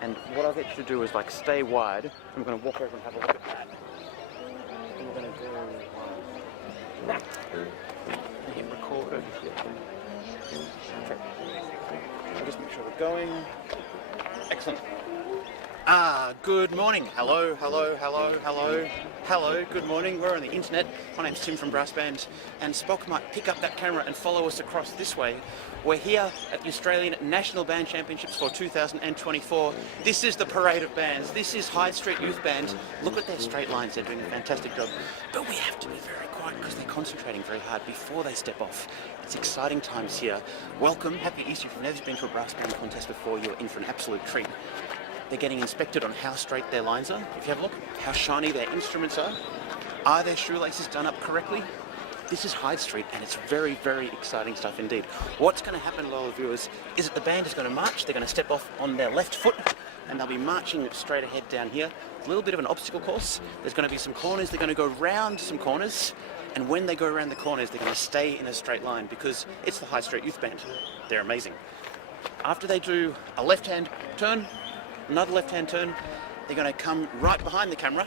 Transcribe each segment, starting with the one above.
And what I'll get you to do is like stay wide. I'm going to walk over and have a look at that. And we're going to do hit record over here. Okay. I'll just make sure we're going. Excellent. Good morning. Hello, hello, hello, hello. Hello, good morning. We're on the internet. My name's Tim from Brass Band, and Spock might pick up that camera and follow us across this way. We're here at the Australian National Band Championships for 2024. This is the parade of bands. This is Hyde Street Youth Band. Look at their straight lines. They're doing a fantastic job. But we have to be very quiet because they're concentrating very hard before they step off. It's exciting times here. Welcome. Happy Easter. If you've never been to a brass band contest before, you're in for an absolute treat. They're getting inspected on how straight their lines are. If you have a look, how shiny their instruments are their shoelaces done up correctly? This is Hyde Street, and it's very, very exciting stuff indeed. What's going to happen, loyal viewers, is that the band is going to march. They're going to step off on their left foot, and they'll be marching straight ahead down here. It's a little bit of an obstacle course. There's going to be some corners. They're going to go round some corners, and when they go around the corners, they're going to stay in a straight line because it's the Hyde Street Youth Band. They're amazing. After they do a left-hand turn, another left-hand turn, they're going to come right behind the camera.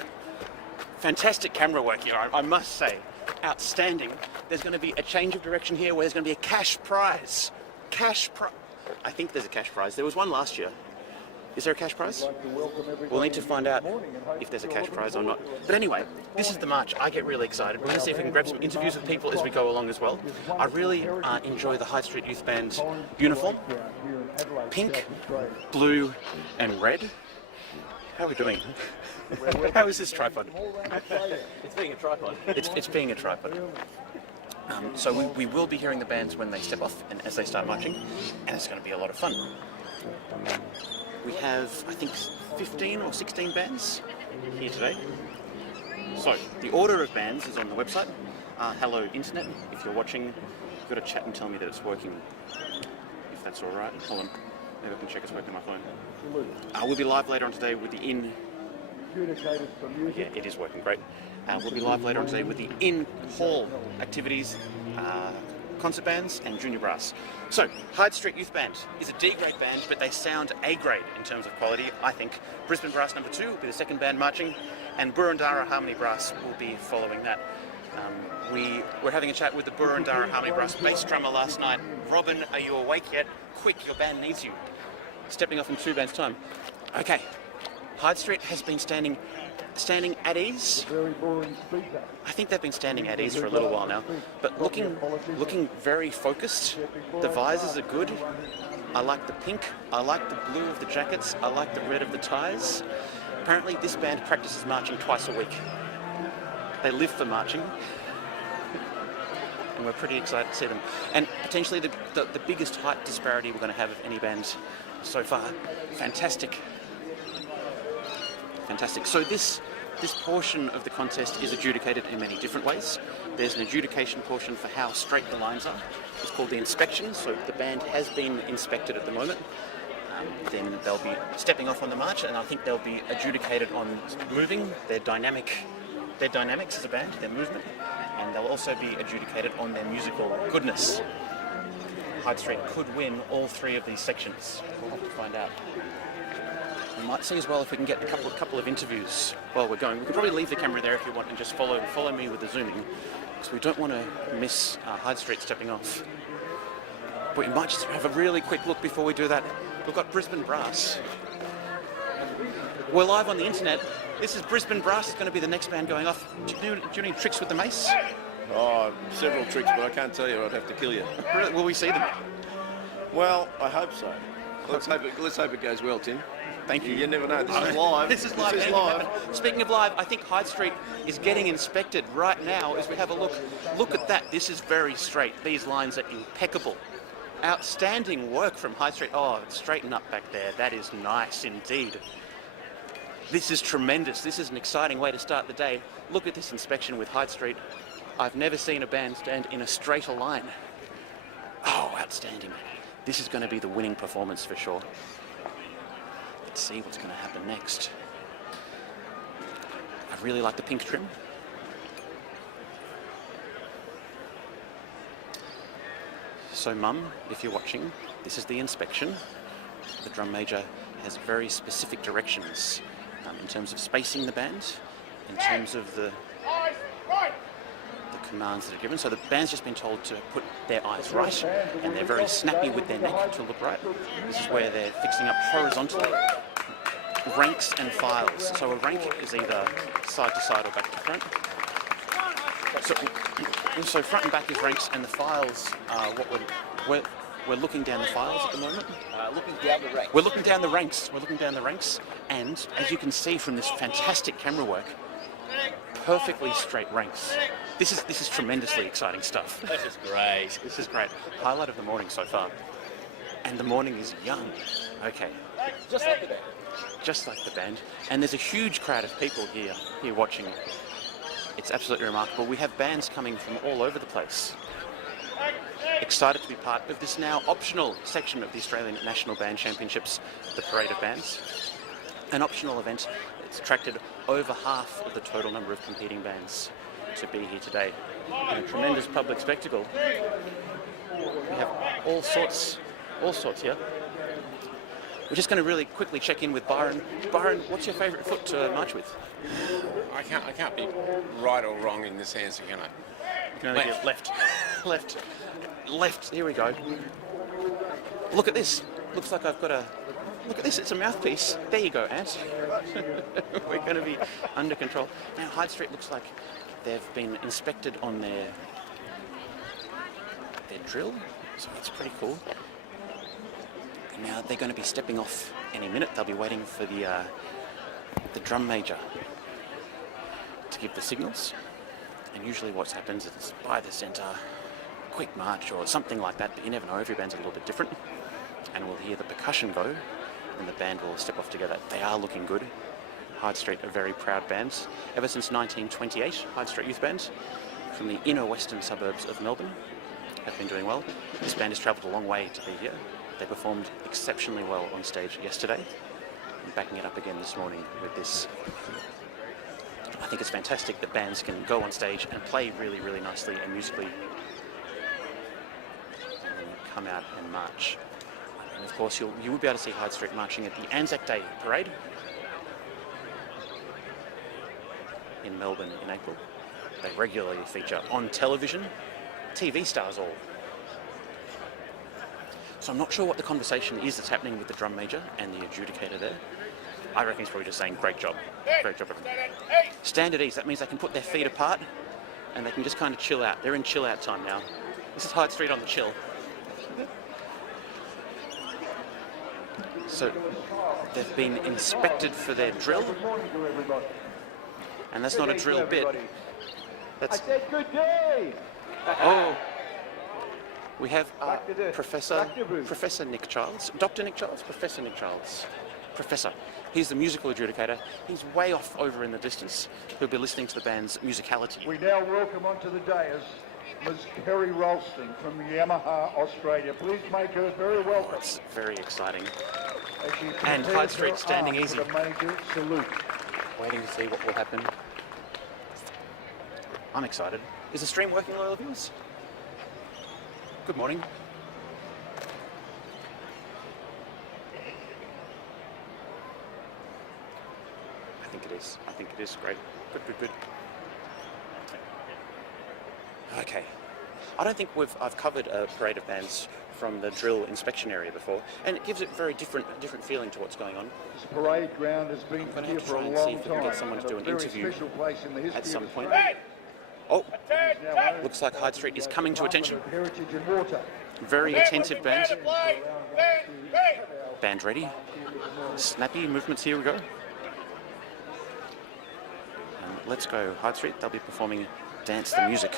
Fantastic camera work here, I must say. Outstanding. There's going to be a change of direction here where there's going to be a cash prize. I think there's a cash prize. There was one last year. Is there a cash prize? We'll need to find out if there's a cash prize or not. But anyway, this is the march. I get really excited. We're going to see if we can grab some interviews with people as we go along as well. I really enjoy the Hyde Street Youth Band uniform. Pink, blue and red. How are we doing? How is this tripod? It's being a tripod. It's being a tripod. So we will be hearing the bands when they step off and as they start marching, and it's going to be a lot of fun. We have, I think, 15 or 16 bands here today. So the order of bands is on the website. Hello Internet, if you're watching, you've got to chat and tell me that it's working, if that's all right. Hold on, maybe I can check it's working on my phone. We'll be live later on today with the yeah, it is working great. We'll be live later on today with the in-hall activities, concert bands and junior brass. So, Hyde Street Youth Band is a D-grade band, but they sound A-grade in terms of quality, I think. Brisbane Brass number 2 will be the second band marching, and Burundara Harmony Brass will be following that. We were having a chat with the Burundara Harmony Brass bass drummer last night. Robin, are you awake yet? Quick, your band needs you. Stepping off in 2 bands' time. Okay. Hyde Street has been standing at ease. I think they've been standing at ease for a little while now, but looking very focused. The visors are good. I like the pink. I like the blue of the jackets. I like the red of the ties. Apparently, this band practices marching twice a week. They live for marching, and we're pretty excited to see them. And potentially the biggest height disparity we're going to have of any bands so far. Fantastic. So this portion of the contest is adjudicated in many different ways. There's an adjudication portion for how straight the lines are. It's called the inspection, so the band has been inspected at the moment. Then they'll be stepping off on the march, and I think they'll be adjudicated on moving, their dynamics as a band, their movement, and they'll also be adjudicated on their musical goodness. Hyde Street could win all 3 of these sections. We'll have to find out. We might see as well if we can get a couple of interviews while we're going. We could probably leave the camera there if you want and just follow me with the zooming, because we don't want to miss Hyde Street stepping off. But we might just have a really quick look before we do that. We've got Brisbane Brass. We're live on the internet. This is Brisbane Brass. It's going to be the next band going off. Do you do any tricks with the mace? Oh, several tricks, but I can't tell you. I'd have to kill you. Really? Will we see them? Well, I hope so. Let's hope it goes well, Tim. Thank you. You never know. This is live. This is live. Speaking of live, I think Hyde Street is getting inspected right now as we have a look. Look at that. This is very straight. These lines are impeccable. Outstanding work from Hyde Street. Oh, straighten up back there. That is nice indeed. This is tremendous. This is an exciting way to start the day. Look at this inspection with Hyde Street. I've never seen a band stand in a straighter line. Oh, outstanding. This is going to be the winning performance for sure. Let's see what's going to happen next. I really like the pink trim. So Mum, if you're watching, this is the inspection. The drum major has very specific directions in terms of spacing the band, in terms of the commands that are given. So the band's just been told to put their eyes right, and they're very snappy with their neck to look right. This is where they're fixing up horizontally ranks and files. So a rank is either side to side or back to front. So front and back is ranks, and the files are what we're looking down the files at the moment. Looking down the ranks. We're looking down the ranks. We're looking down the ranks, and as you can see from this fantastic camera work, perfectly straight ranks. This is tremendously exciting stuff. This is great. This is great. Highlight of the morning so far. And the morning is young. Okay. Just like the band. Just like the band. And there's a huge crowd of people here watching. It's absolutely remarkable. We have bands coming from all over the place. Excited to be part of this now optional section of the Australian National Band Championships, the Parade of Bands. An optional event. It's attracted over half of the total number of competing bands to be here today. And a tremendous public spectacle. We have all sorts here. We're just going to really quickly check in with Byron. Byron, what's your favourite foot to march with? I can't be right or wrong in this answer, can I? You can only get left. Here we go. Look at this. Looks like I've got a... Look at this, it's a mouthpiece. There you go, Ant. We're going to be under control. Now, Hyde Street looks like they've been inspected on their drill, so that's pretty cool. Now they're going to be stepping off any minute. They'll be waiting for the drum major to give the signals. And usually what happens is by the centre, quick march or something like that, but you never know, every band's a little bit different. And we'll hear the percussion go, and the band will step off together. They are looking good. Hyde Street are very proud bands. Ever since 1928, Hyde Street Youth Band from the inner western suburbs of Melbourne have been doing well. This band has travelled a long way to be here. They performed exceptionally well on stage yesterday, and backing it up again this morning with this. I think it's fantastic that bands can go on stage and play really, really nicely and musically, and then come out and march. And of course, you will be able to see Hyde Street marching at the Anzac Day Parade in Melbourne in April. They regularly feature on television, TV stars all. So I'm not sure what the conversation is that's happening with the drum major and the adjudicator there. I reckon he's probably just saying, great job, everyone. Standard ease, that means they can put their feet apart and they can just kind of chill out. They're in chill out time now. This is Hyde Street on the chill. So they've been inspected for their drill, and that's not a drill bit. That's... I said good day. Oh, we have Professor Nick Childs, Dr. Nick Childs, Professor Nick Childs. Professor. He's the musical adjudicator. He's way off over in the distance. He'll be listening to the band's musicality. We now welcome onto the dais Ms. Kerry Ralston from Yamaha, Australia. Please make her very welcome. That's very exciting. As she And prepares Hyde Street her standing arm easy. for the major salute. Waiting to see what will happen. I'm excited. Is the stream working, loyal viewers? Good morning. I think it is. I think it is great. Good. Okay. I don't think I've covered a parade of bands from the drill inspection area before, and it gives it a very different feeling to what's going on. This parade ground has been gonna here have to for try a and see long if we can time. get someone to and do a an very interview special place in the history at some of point. Australia. Oh, It is now owned looks like Hyde Street is coming to attention. by the Heritage and Water. Very attentive band. Band ready. Snappy movements, here we go. And let's go Hyde Street. They'll be performing Dance the Music.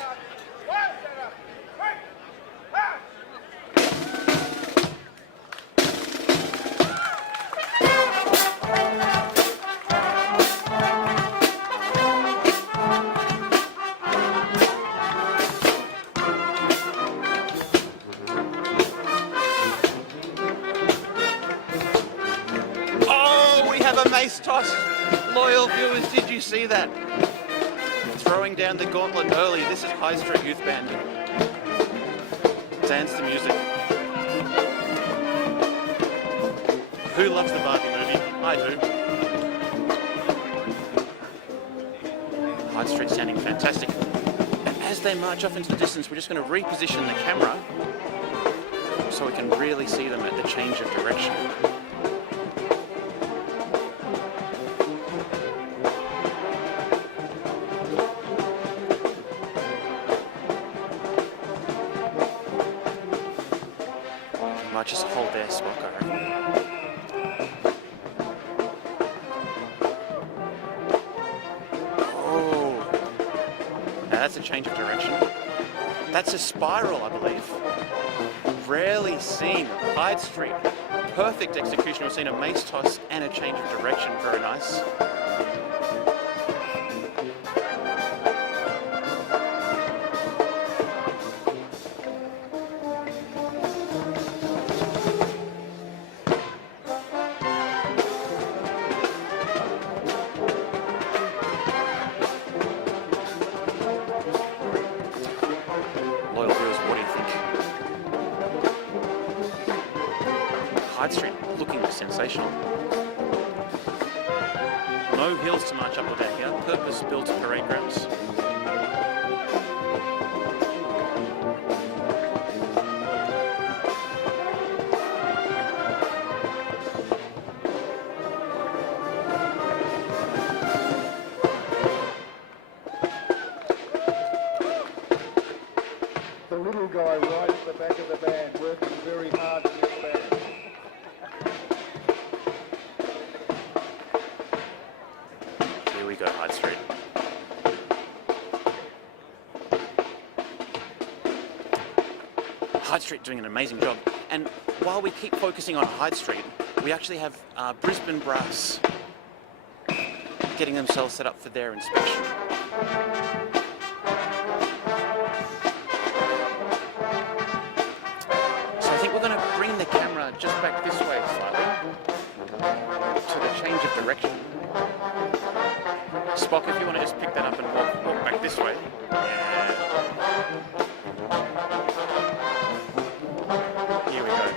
Mace toss. Loyal viewers, did you see that? Throwing down the gauntlet early. This is High Street Youth Band. Dance the music. Who loves the Barbie movie? I do. Hyde Street sounding fantastic. And as they march off into the distance, we're just going to reposition the camera so we can really see them at the change of direction. You might just hold there, Spock, I reckon. Oh, now that's a change of direction. That's a spiral, I believe. Rarely seen. Hyde Street. Perfect execution. We've seen a mace toss and a change of direction. Very nice. Loyal viewers, what do you think? Hyde Street looking sensational. No hills to march up or down here. Purpose-built parade grounds. The little guy right at the back of the band, working very hard for this band. Here we go, Hyde Street. Hyde Street doing an amazing job. And while we keep focusing on Hyde Street, we actually have Brisbane Brass getting themselves set up for their inspection. So I think we're going to bring the camera just back this way slightly to the change of direction. Spock, if you want to just pick that up and walk back this way. Yeah. Here we go.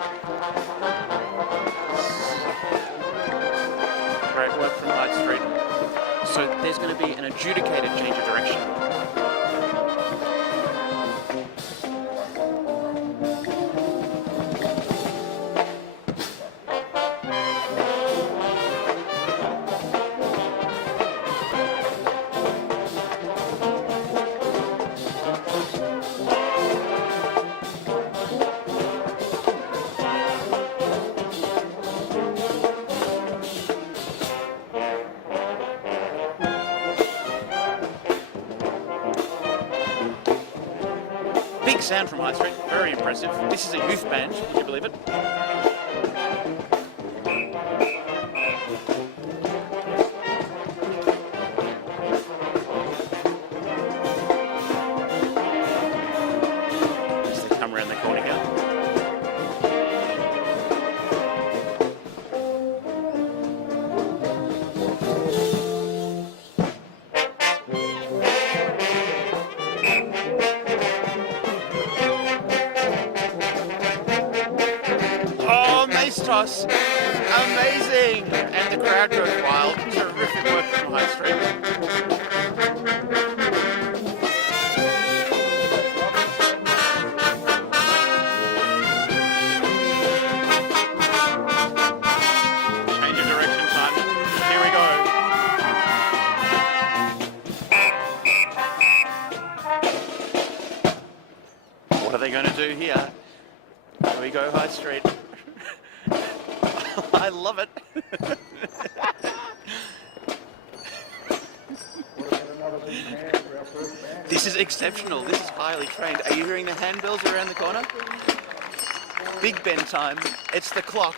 Great work from Hyde Street. So there's going to be an adjudicated change of direction. Big sound from Hyde Street, very impressive. This is a youth band, would you believe it? As they come around the corner here. Oh, mace toss. Amazing. And the crowd goes wild. Terrific work from Hyde Street. Change of direction time. Here we go. What are they going to do here? Here we go, Hyde Street. I love it. This is exceptional. This is highly trained. Are you hearing the handbells around the corner? Big Ben time. It's the clock.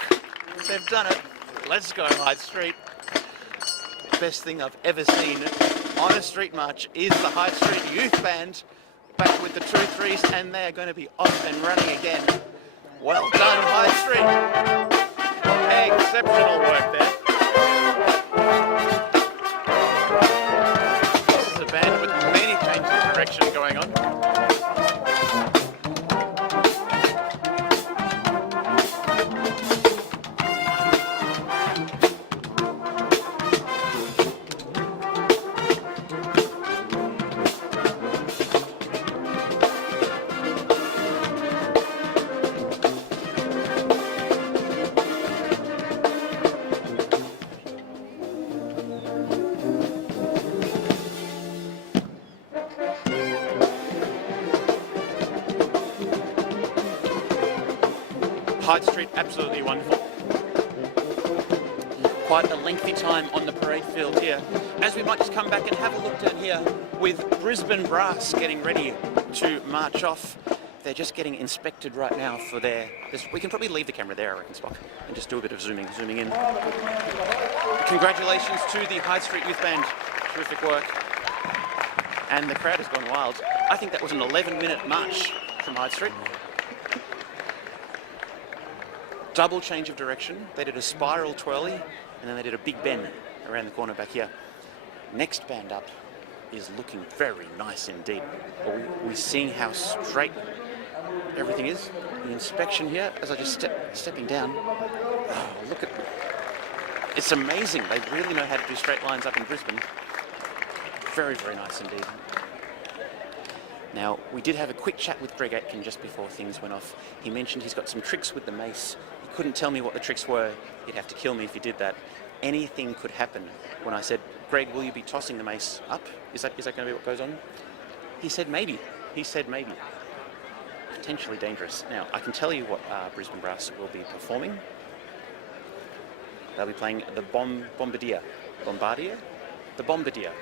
They've done it. Let's go, Hyde Street. Best thing I've ever seen on a street march is the Hyde Street Youth Band back with the 2-3s, and they are going to be off and running again. Well done, Hyde Street. Exceptional work there. This is a band with many changes of direction going on. Hyde Street, absolutely wonderful. Quite a lengthy time on the parade field here, as we might just come back and have a look down here with Brisbane Brass getting ready to march off. They're just getting inspected right now for we can probably leave the camera there, I reckon, Spock, and just do a bit of zooming in. Congratulations to the Hyde Street Youth Band. Terrific work. And the crowd has gone wild. I think that was an 11-minute march from Hyde Street. Double change of direction. They did a spiral twirly, and then they did a big bend around the corner back here. Next band up is looking very nice indeed. We're seeing how straight everything is. The inspection here, as I just stepping down. Oh, look at it's amazing. They really know how to do straight lines up in Brisbane. Very, very nice indeed. Now, we did have a quick chat with Greg Aitken just before things went off. He mentioned he's got some tricks with the mace. He couldn't tell me what the tricks were. He'd have to kill me if he did that. Anything could happen. When I said, Greg, will you be tossing the mace up? Is that going to be what goes on? He said maybe. Potentially dangerous. Now, I can tell you what Brisbane Brass will be performing. They'll be playing the Bombardier. The Bombardier.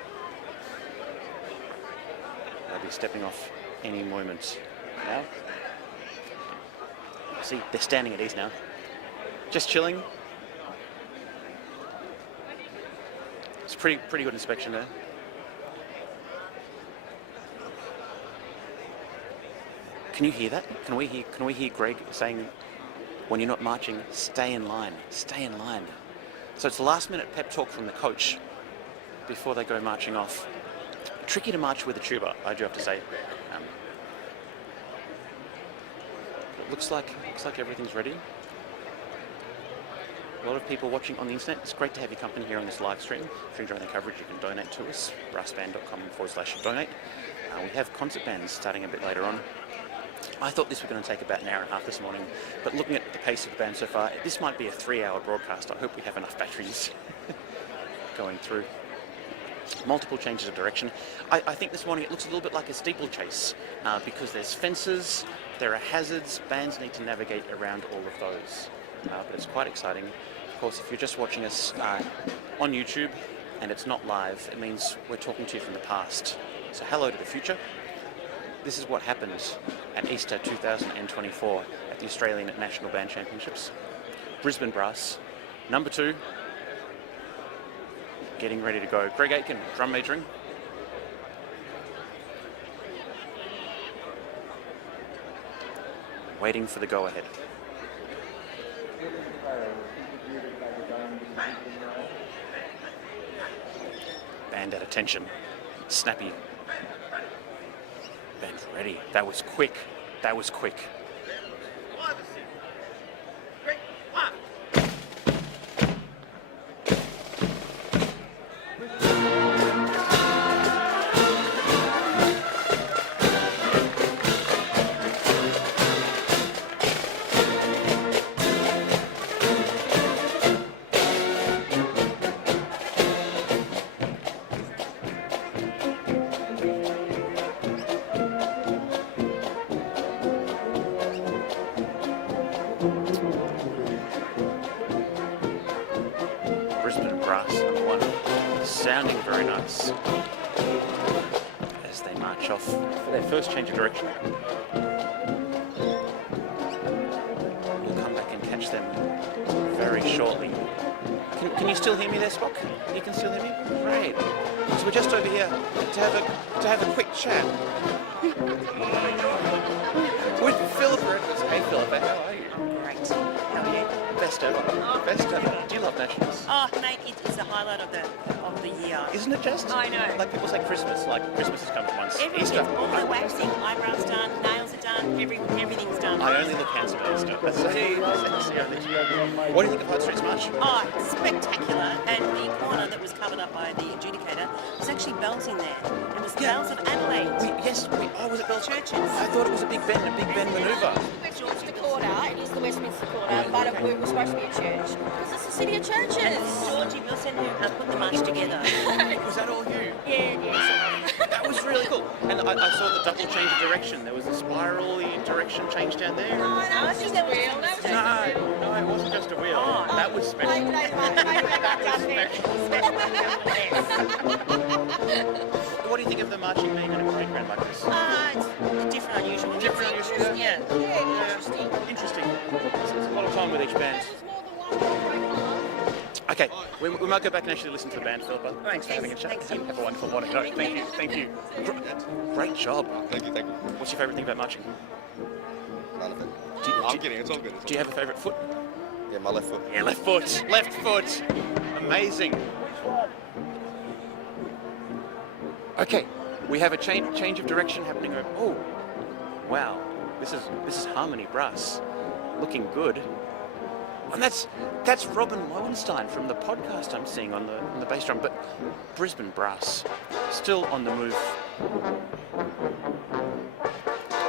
They'll be stepping off any moment now. See, they're standing at ease now. Just chilling. It's pretty good inspection there. Can you hear that? Can we hear Greg saying, when you're not marching, stay in line, stay in line. So it's the last minute pep talk from the coach before they go marching off. Tricky to march with a tuba, I do have to say. It looks like everything's ready. A lot of people watching on the internet. It's great to have your company here on this live stream. If you're enjoying the coverage, you can donate to us, brassband.com/donate. We have concert bands starting a bit later on. I thought this was going to take about an hour and a half this morning, but looking at the pace of the band so far, this might be a 3-hour broadcast. I hope we have enough batteries going through. Multiple changes of direction. I think this morning it looks a little bit like a steeplechase because there's fences, there are hazards, bands need to navigate around all of those. But it's quite exciting. Of course, if you're just watching us on YouTube and it's not live, it means we're talking to you from the past. So hello to the future. This is what happened at Easter 2024 at the Australian National Band Championships. Brisbane Brass, number 2, getting ready to go. Greg Aitken, drum majoring. Waiting for the go-ahead. Band at attention. Snappy. Band's ready. That was quick. That was quick. Sounding very nice as they march off for their first change of direction. We'll come back and catch them very shortly. Can you still hear me there, Spock? You can still hear me? Great. So we're just over here to have a quick chat with Philippa Edwards. Hey Philippa, how are you? Great. How are you? Best ever. Best ever. Do you love Nationals? Oh, mate, it is the highlight of the year. Isn't it just? I know. Like people say Christmas, like Christmas has come at once. Everything's Easter. all the waxing, eyebrows done, nails are done, everything's done. I only look handsome at Easter. That's the only thing. What do you think of Hyde Street's march? Oh, spectacular. And the corner that was covered up by the adjudicator was actually bells in there. It was the bells of Adelaide. Was it Bells? Churches. I thought it was a Big Ben manoeuvre. Westminster Quarter, it is the Westminster Quarter, but it was supposed to be a church because it's the city of churches. Georgie Wilson who put the march together. Was that all you? Yeah. That was really cool. And I saw the double change of direction. There was a spiral direction change down there. No, that was just a wheel. That was No, it wasn't just a wheel. That was special. Maybe they done it. What do you think of the marching being on a playground like this? It's different, unusual. Different, unusual. Yeah. Interesting. Interesting. It's a lot of time with each band. Okay, we might go back and actually listen to the band, Philippa. Thanks for having a chat. Thank you. Have a wonderful morning. No, thank you, thank you. Great job. Thank you. What's your favourite thing about marching? None of it. Do you- I'm kidding. It's all good. Do you have a favourite foot? Yeah, my left foot. Yeah, left foot. Left foot. Amazing. Okay, we have a change of direction happening. Oh, wow. This is Harmony Brass, looking good. And that's Robin Lowenstein from the podcast I'm seeing on the bass drum. But Brisbane Brass, still on the move.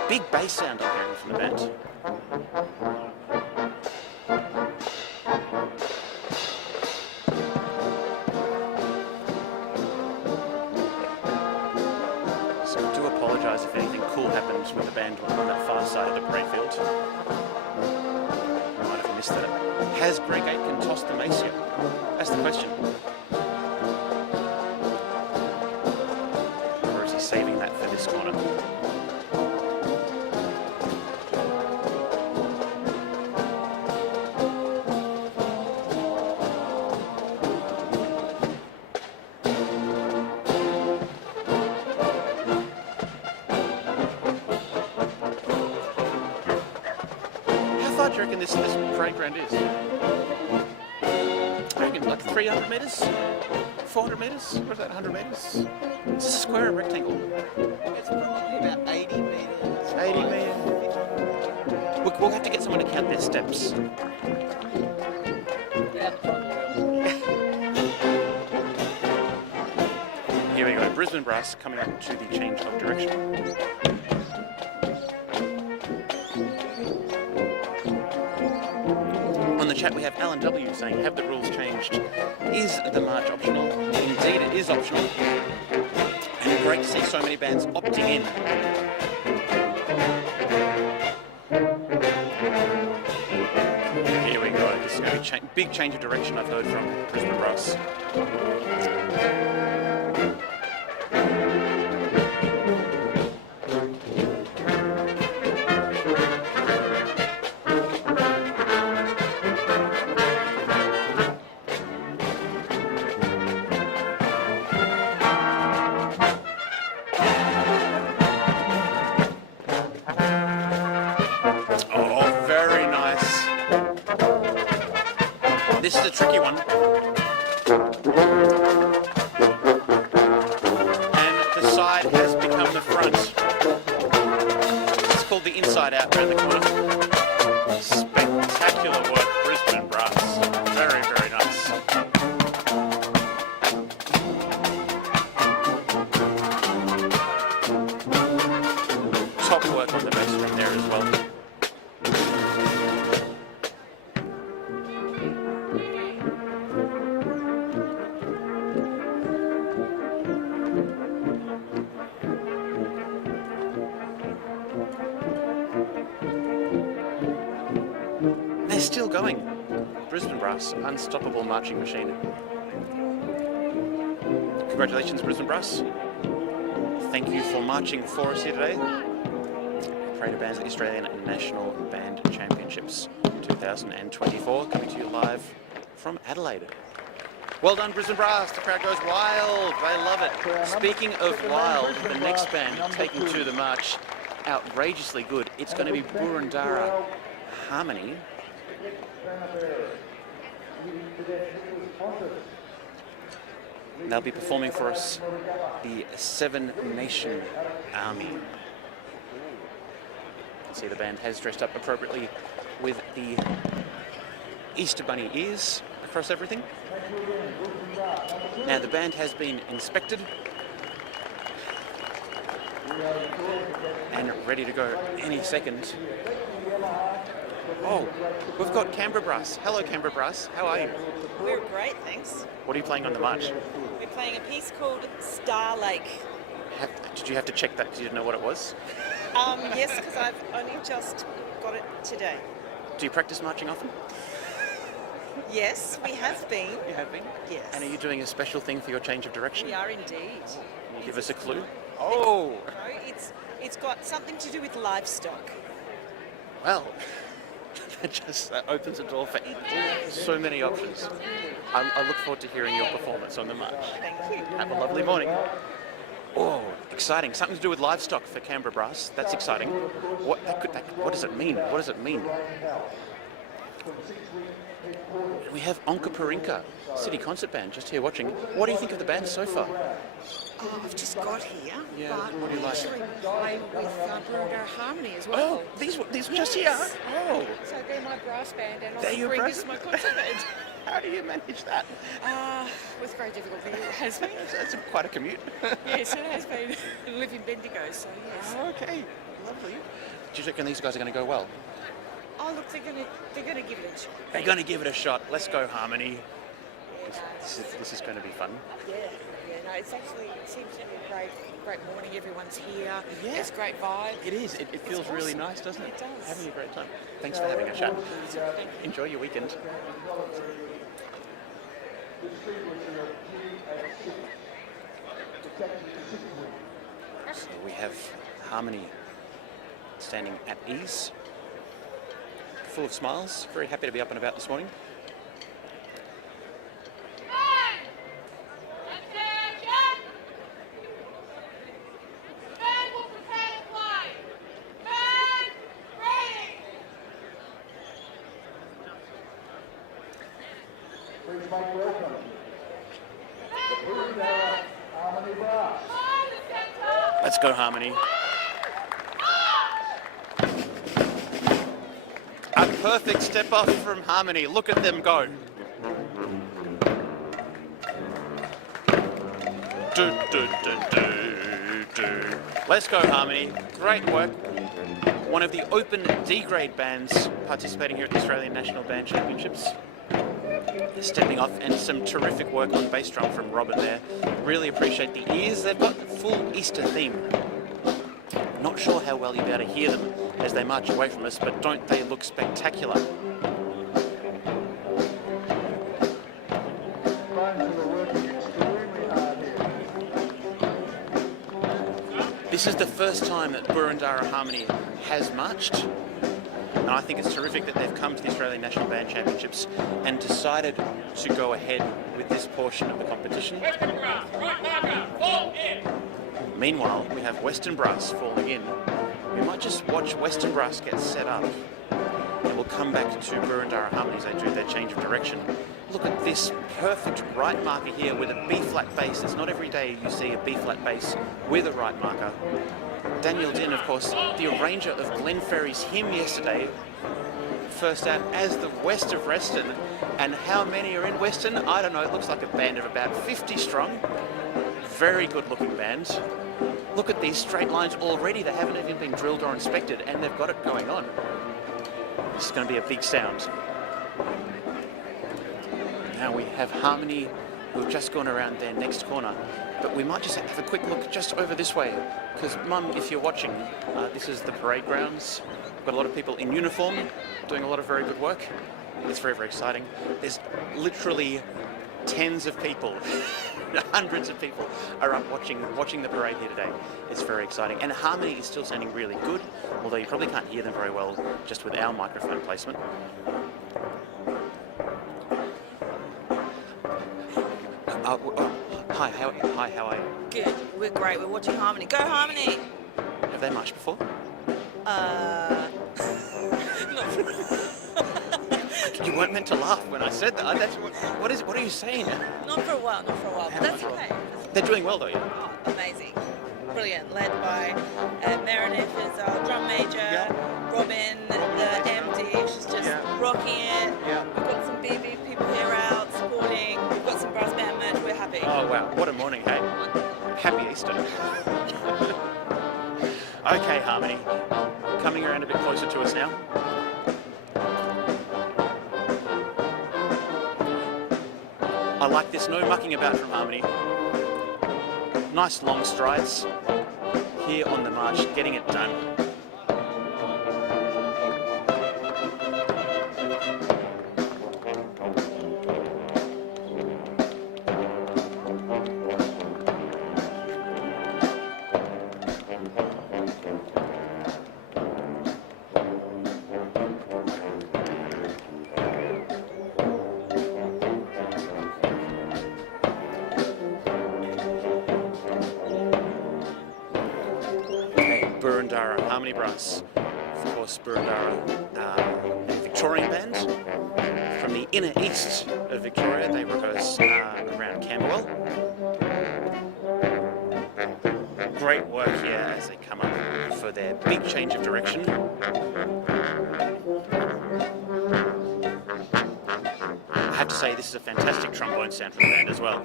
Big bass sound I'm hearing from the band. So I do apologise if anything cool happens with the band on that far side of the parade field. I might have missed that. Has Greg Aitken tossed the mace yet? That's the question. Or is he saving that for this corner? How far do you reckon this parade ground is? I reckon like 300 metres? 400 metres? What is that, 100 metres? Is this a square or rectangle? It's probably about 80 metres. 80 metres. We'll have to get someone to count their steps. Here we go, Brisbane Brass coming up to the change of direction. On the chat we have Alan W saying, have the rules changed? Is the march optional? Indeed it is optional. And great to see so many bands opting in. Here we go, this is going to be big change of direction I've heard from Brisbane Brass. Oh, very nice. This is a tricky one. And the side has become the front. It's called the inside out around the corner. Spectacular work, Brisbane Brass. Very, very nice. Top work on the bass drum there as well. They're still going. Brisbane Brass, unstoppable marching machine. Congratulations, Brisbane Brass. Thank you for marching for us here today. Parade of Bands at the Australian National Band Championships 2024, coming to you live from Adelaide. Well done, Brisbane Brass. The crowd goes wild. They love it. Speaking of wild, the next band taking to the march, outrageously good. It's going to be Burundara Harmony. They'll be performing for us the Seven Nation Army. You can see the band has dressed up appropriately with the Easter Bunny ears across everything. Now the band has been inspected and ready to go any second. Oh, we've got Canberra Brass. Hello, Canberra Brass. How are you? We're great, thanks. What are you playing on the march? We're playing a piece called Star Lake. Did you have to check that because you didn't know what it was? Yes, because I've only just got it today. Do you practice marching often? Yes, we have been. You have been? Yes. And are you doing a special thing for your change of direction? We are indeed. Can you give us a clue? Oh! No, it's got something to do with livestock. Well, that just opens the door for so many options. I look forward to hearing your performance on the march. Thank you. Have a lovely morning. Oh, exciting. Something to do with livestock for Canberra Brass. That's exciting. What does it mean? What does it mean? We have Onka Parinka, City Concert Band, just here watching. What do you think of the band so far? Oh, I've just got here, Yeah, but what do you like? actually play with Burundara Harmony as well. Oh, these were just here. Oh, So they're my brass band and They're I'll your bring brass this my concert band. how do you manage that? With great difficulty, it has been. That's quite a commute. Yes, it has been. I live in Bendigo, so yes. Okay, lovely. Do you reckon these guys are going to go well? Oh, look, they're gonna give it a shot. They're going to give it a shot. Let's go, Harmony. This is going to be fun. Yeah, no, it seems to be a great morning. Everyone's here. Yeah. It's a great vibe. It is. It feels really awesome. nice, doesn't it? It does. Having a great time. Thanks for having a chat. Enjoy your weekend. So we have Harmony standing at ease, full of smiles, very happy to be up and about this morning. Please make welcome the Burundara Harmony Brass. Let's go, Harmony. A perfect step off from Harmony. Look at them go. Do, do, do, do, do. Let's go, Harmony. Great work. One of the open D-grade bands participating here at the Australian National Band Championships. Stepping off, and some terrific work on bass drum from Robin there. Really appreciate the ears. They've got full Easter theme. Not sure how well you'll be able to hear them as they march away from us, but don't they look spectacular? Phones are working extremely hard here. This is the first time that Burundara Harmony has marched, and I think it's terrific that they've come to the Australian National Band Championships and decided to go ahead with this portion of the competition. Meanwhile, we have Western Brass falling in. We might just watch Western Brass get set up, and we'll come back to Burundara Harmony as they do their change of direction. Look at this perfect right marker here with a B-flat bass. It's not every day you see a B-flat bass with a right marker. Daniel Din, of course, the arranger of Glenn Ferry's hymn yesterday, first out as the West of Weston. And how many are in Weston? I don't know, it looks like a band of about 50 strong. Very good looking band. Look at these straight lines already. They haven't even been drilled or inspected, and they've got it going on. This is going to be a big sound. Now we have Harmony, who have just gone around their next corner. But we might just have a quick look just over this way, because Mum, if you're watching, this is the parade grounds. We've got a lot of people in uniform doing a lot of very good work. It's very, very exciting. There's literally tens of people, hundreds of people are up watching the parade here today. It's very exciting. And Harmony is still sounding really good, although you probably can't hear them very well just with our microphone placement. Hi, how are you? Good. We're great. We're watching Harmony. Go Harmony! Have they marched before? You weren't meant to laugh when I said that. What are you saying? Not for a while, but that's okay. They're doing well though, yeah? Oh, amazing. Brilliant. Led by Meredith as our drum major, Robin, the MD, she's just rocking it. Yeah. We've got some BB people here out supporting. We've got some brass band merch. We're happy. Oh wow, what a morning, hey? Happy Easter. Okay, Harmony, coming around a bit closer to us now. I like this, no mucking about from Harmony. Nice long strides. here on the march, getting it done. Burundara Harmony Brass. Of course, Burundara, a Victorian band from the inner east of Victoria. They rehearse around Camberwell. Great work here as they come up for their big change of direction. I have to say, this is a fantastic trombone sound from the band as well.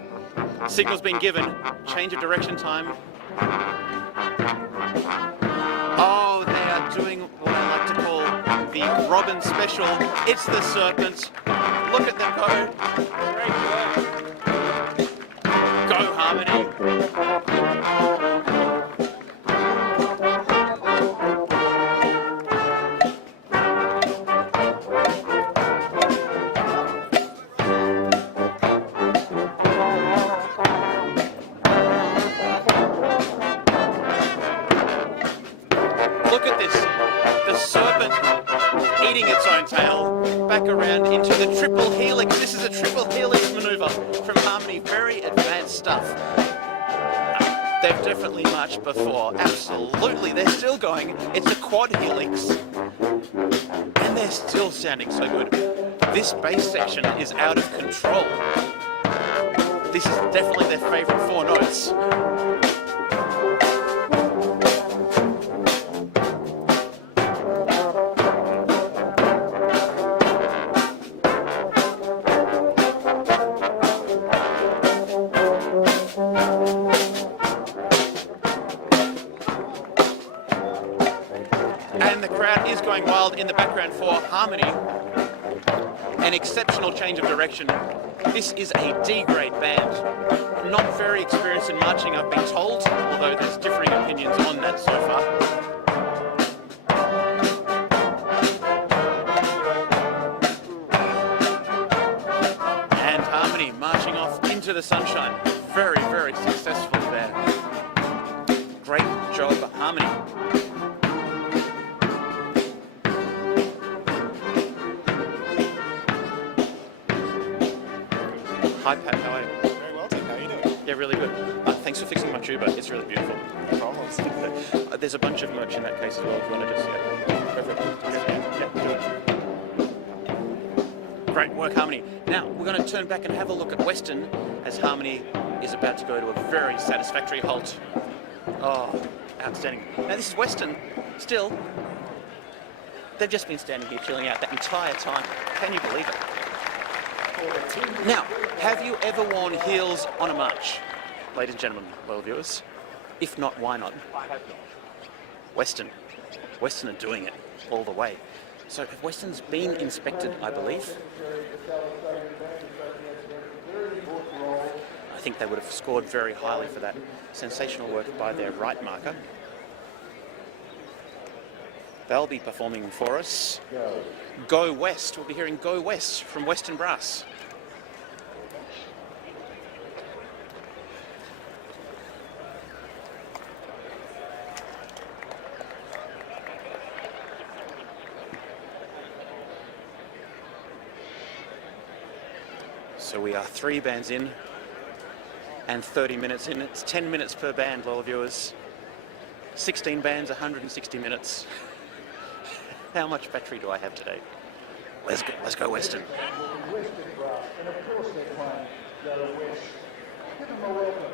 Signal's been given, change of direction time. Oh, they are doing what I like to call the Robin special. It's the Serpent. Look at them go. Great work. Go, Harmony. Look at this, the serpent eating its own tail, back around into the triple helix. This is a triple helix maneuver from Harmony, very advanced stuff. They've definitely marched before, absolutely, they're still going. It's a quad helix, and they're still sounding so good. This bass section is out of control. This is definitely their favourite 4 notes. And the crowd is going wild in the background for Harmony. An exceptional change of direction. This is a D-grade band. Not very experienced in marching, I've been told, although there's differing opinions on that so far. And Harmony marching off into the sunshine. Very, very successful there. Great job, Harmony. Hi Pat, how are you? Very well, Tim. How are you doing? Yeah, really good. Thanks for fixing my tuba. It's really beautiful. No problems. There's a bunch of merch in that case as well if you want to just go for it. Yeah, do it. Great work, Harmony. Now we're going to turn back and have a look at Western as Harmony is about to go to a very satisfactory halt. Oh, outstanding. Now this is Western. Still, they've just been standing here chilling out that entire time. Can you believe it? Now, have you ever worn heels on a march? Ladies and gentlemen, loyal viewers. If not, why not? I have not. Western are doing it all the way. So have Western's been inspected, I believe? I think they would have scored very highly for that sensational work by their right marker. They'll be performing for us. Go West. We'll be hearing Go West from Western Brass. So we are 3 bands in and 30 minutes in. It's 10 minutes per band, loyal viewers. 16 bands, 160 minutes. How much battery do I have today? Let's go Western. Western Brass, and of course they're playing Go West. Give them a welcome.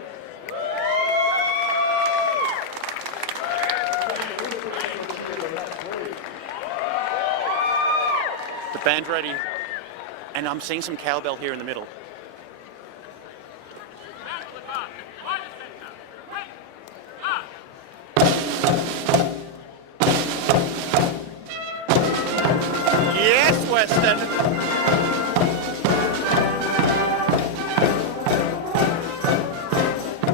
The band ready. And I'm seeing some cowbell here in the middle. Yes, Western.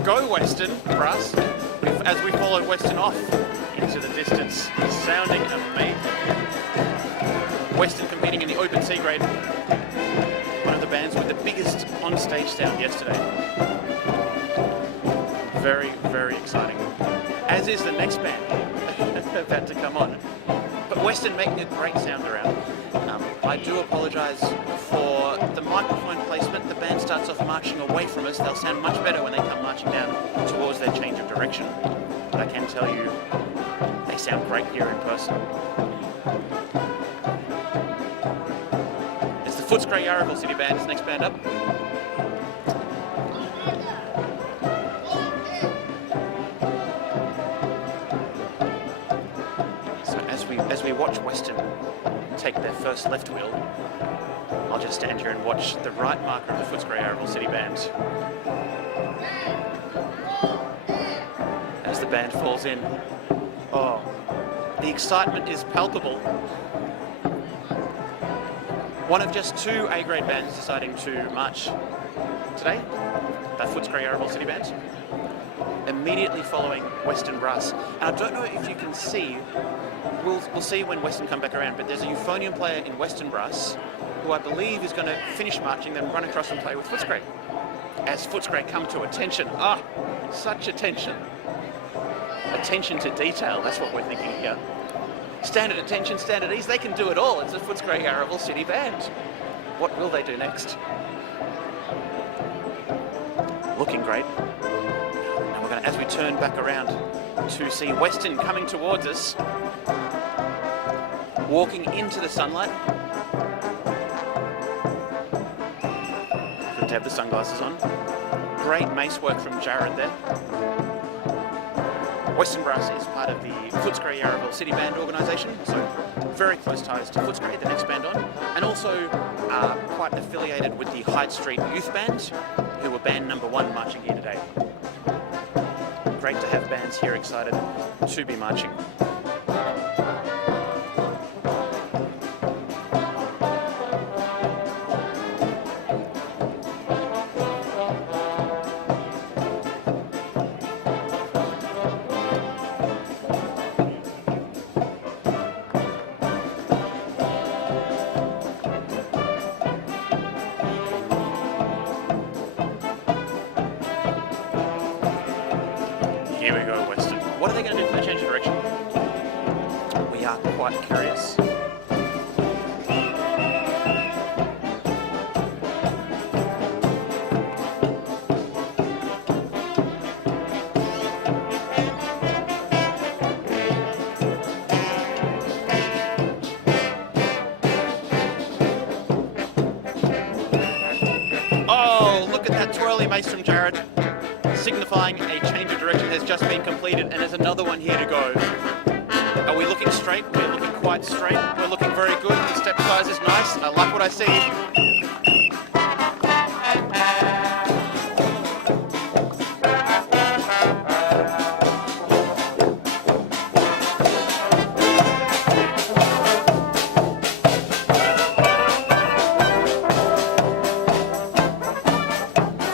Go Western, Brass, as we follow Western. Western off into the distance, sounding amazing. Western competing in the Open C grade, one of the bands with the biggest on-stage sound yesterday. Very, very exciting. As is the next band about to come on. But Western making a great sound around. I do apologise for the microphone placement. The band starts off marching away from us. They'll sound much better when they come marching down towards their change of direction. But I can tell you, they sound great here in person. It's the Footscray Yarraville City Band. It's the next band up. So as we watch Western take their first left wheel, I'll just stand here and watch the right marker of the Footscray Yarraville City Band as the band falls in. Oh, the excitement is palpable. One of just 2 A-grade bands deciding to march today, the Footscray Yarraville City Band, immediately following Western Brass. And I don't know if you can see, we'll see when Western come back around, but there's a euphonium player in Western Brass who I believe is going to finish marching, then run across and play with Footscray. As Footscray come to attention. Ah, such attention. Attention to detail, that's what we're thinking here. Standard attention, standard ease, they can do it all. It's a Footscray Yarraville City Band. What will they do next? Looking great. Now we're going to, as we turn back around to see Western coming towards us, walking into the sunlight. Good to have the sunglasses on. Great mace work from Jared there. Western Brass is part of the Footscray Yarraville City Band organisation, so very close ties to Footscray, the next band on, and also quite affiliated with the Hyde Street Youth Band, who were band number 1 marching here today. Great to have bands here excited to be marching. Here we go, Western. What are they going to do for the change of direction? We are quite curious. Oh, look at that twirly mace from Jared, signifying a change of direction has just been completed, and there's another one here to go. Are we looking straight? We're looking quite straight. We're looking very good. The step size is nice. I like what I see.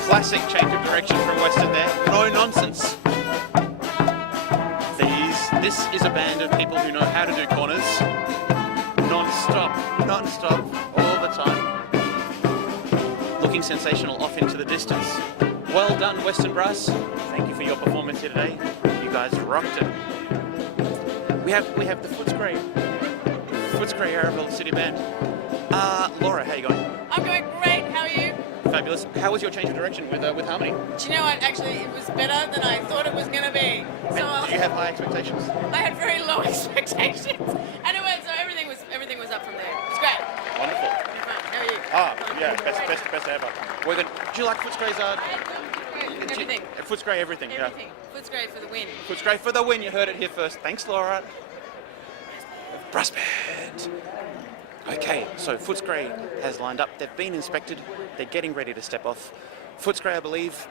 Classic change of direction from Western there. No nonsense. This is a band of people who know how to do corners. Non-stop, non-stop, all the time. Looking sensational off into the distance. Well done, Western Brass. Thank you for your performance here today. You guys rocked it. We have the Footscray Yarraville City Band. Laura, how you going? I'm going great. How are you? Fabulous. How was your change of direction with Harmony? Do you know what? Actually, it was better than I thought it was going to be. So Did you have high expectations? I had very low expectations, and it went. So everything was up from there. It was great. Wonderful. How are you? Yeah, best ever. Well then, do you like Footscray's Everything. Footscray everything, yeah. Everything. Footscray for the win. Footscray for the win, you heard it here first. Thanks, Laura. Brass band. Okay, so Footscray has lined up. They've been inspected. They're getting ready to step off. Footscray, I believe.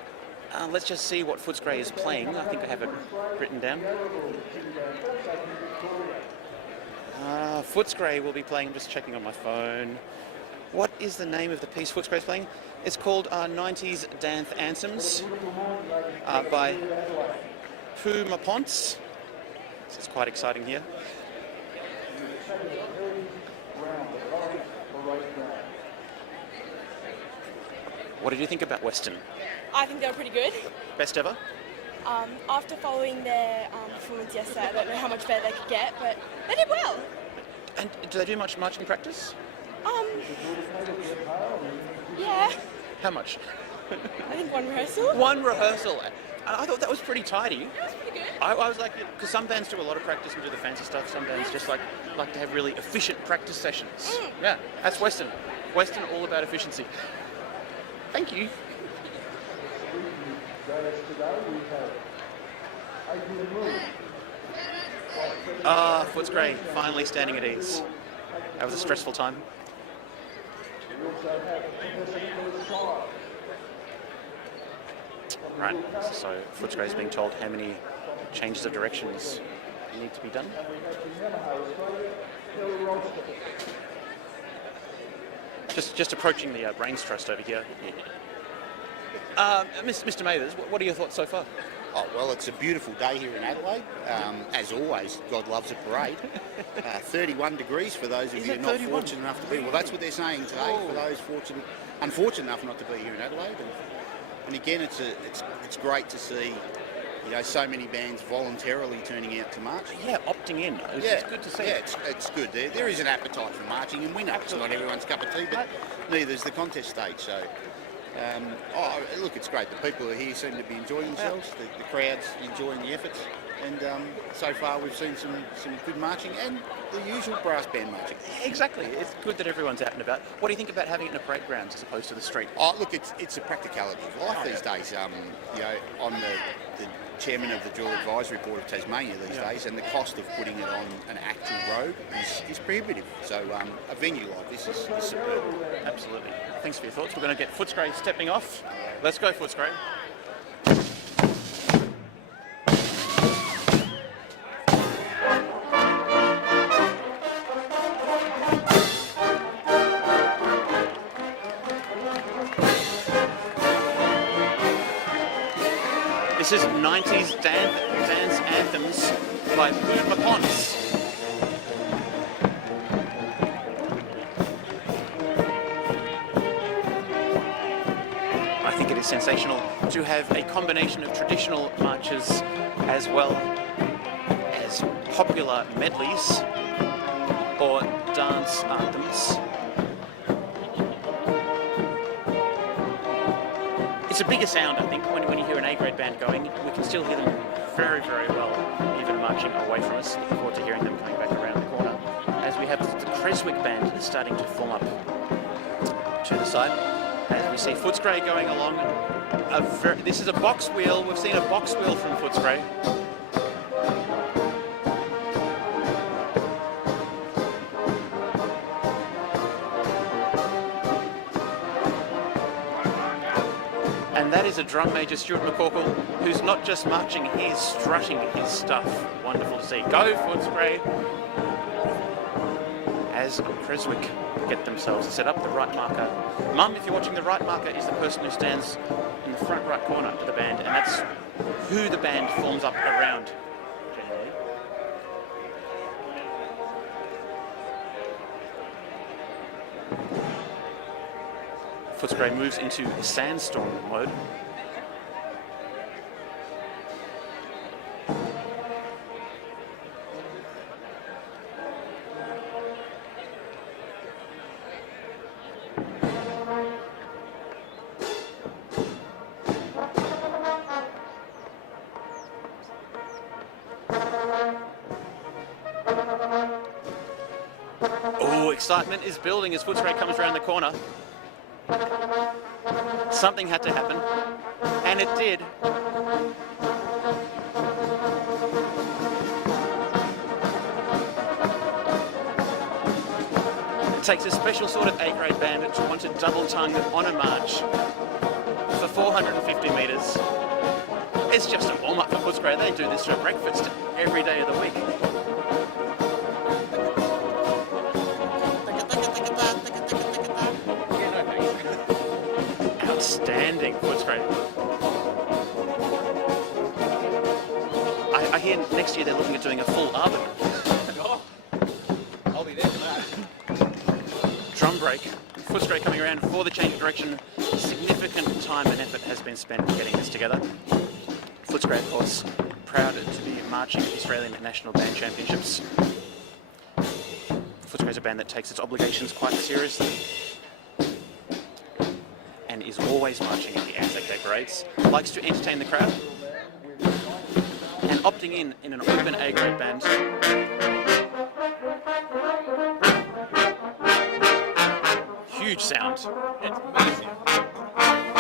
Let's just see what Footscray is playing. I think I have it written down. Footscray will be playing, I'm just checking on my phone. What is the name of the piece Footscray's playing? It's called 90s Dance Anthems by Puma Ponce. It's quite exciting here. What did you think about Western? I think they were pretty good. Best ever? After following their performance yesterday, I don't know how much better they could get, but they did well. And do they do much marching practice? Yeah, How much? I think one rehearsal. One rehearsal. I thought that was pretty tidy. That was pretty good. I was like, because some bands do a lot of practice and do the fancy stuff. Some bands just like to have really efficient practice sessions. Yeah, that's Western. Western, all about efficiency. Thank you. Footscray finally standing at ease. That was a stressful time. Right, so Footscray is being told how many changes of directions need to be done. Just approaching the Brains Trust over here. Mr. Mathers, what are your thoughts so far? Oh, well, it's a beautiful day here in Adelaide. As always, God loves a parade. 31 degrees for those of Is you it not 31? fortunate enough to be. Well, that's what they're saying today for those unfortunate enough not to be here in Adelaide. And again, it's great to see, you know, so many bands voluntarily turning out to march. Yeah, opting in. It's good to see. Yeah, it's good. There is an appetite for marching, and we know it's not everyone's cup of tea, but neither is the contest stage. So, look, it's great. The people who are here seem to be enjoying themselves. The crowd's enjoying the efforts, and so far we've seen some good marching and the usual brass band marching. Exactly. It's good that everyone's out and about. What do you think about having it in a parade grounds as opposed to the street? Oh, look, it's a practicality of life these days. You know, I'm the chairman of the Dual Advisory Board of Tasmania these days, and the cost of putting it on an actual road is prohibitive. So a venue like this is superb. Absolutely. Thanks for your thoughts. We're going to get Footscray stepping off. Let's go, Footscray. This is 90s dance anthems by Food McCons. I think it is sensational to have a combination of traditional marches as well as popular medleys or dance anthems. It's a bigger sound, I think, when you hear an A-grade band going. We can still hear them very, very well, even marching away from us. Looking forward to hearing them coming back around the corner. As we have the Creswick band starting to form up to the side. As we see Footscray going along. This is a box wheel. We've seen a box wheel from Footscray. And that is a drum major, Stuart McCorkle, who's not just marching, he's strutting his stuff. Wonderful to see. Go, Footscray! As Creswick get themselves set up the right marker. Mum, if you're watching, the right marker is the person who stands in the front right corner of the band, and that's who the band forms up around, generally. Footscray moves into sandstorm mode. Oh, excitement is building as Footscray comes around the corner. Something had to happen, and it did. It takes a special sort of A-grade band to want to double tongue on a march for 450 metres. It's just a warm-up for Footscray. They do this for breakfast every day of the week. Outstanding, Footscray. I hear next year they're looking at doing a full Arbor. I'll be there for that. Drum break. Footscray coming around for the change of direction. Significant time and effort has been spent getting this together. Footscray, of course, proud to be marching at the Australian National Band Championships. Footscray is a band that takes its obligations quite seriously and is always marching at the Anzac Day parades. Likes to entertain the crowd and opting in an open A-grade band. Huge sound. It's massive.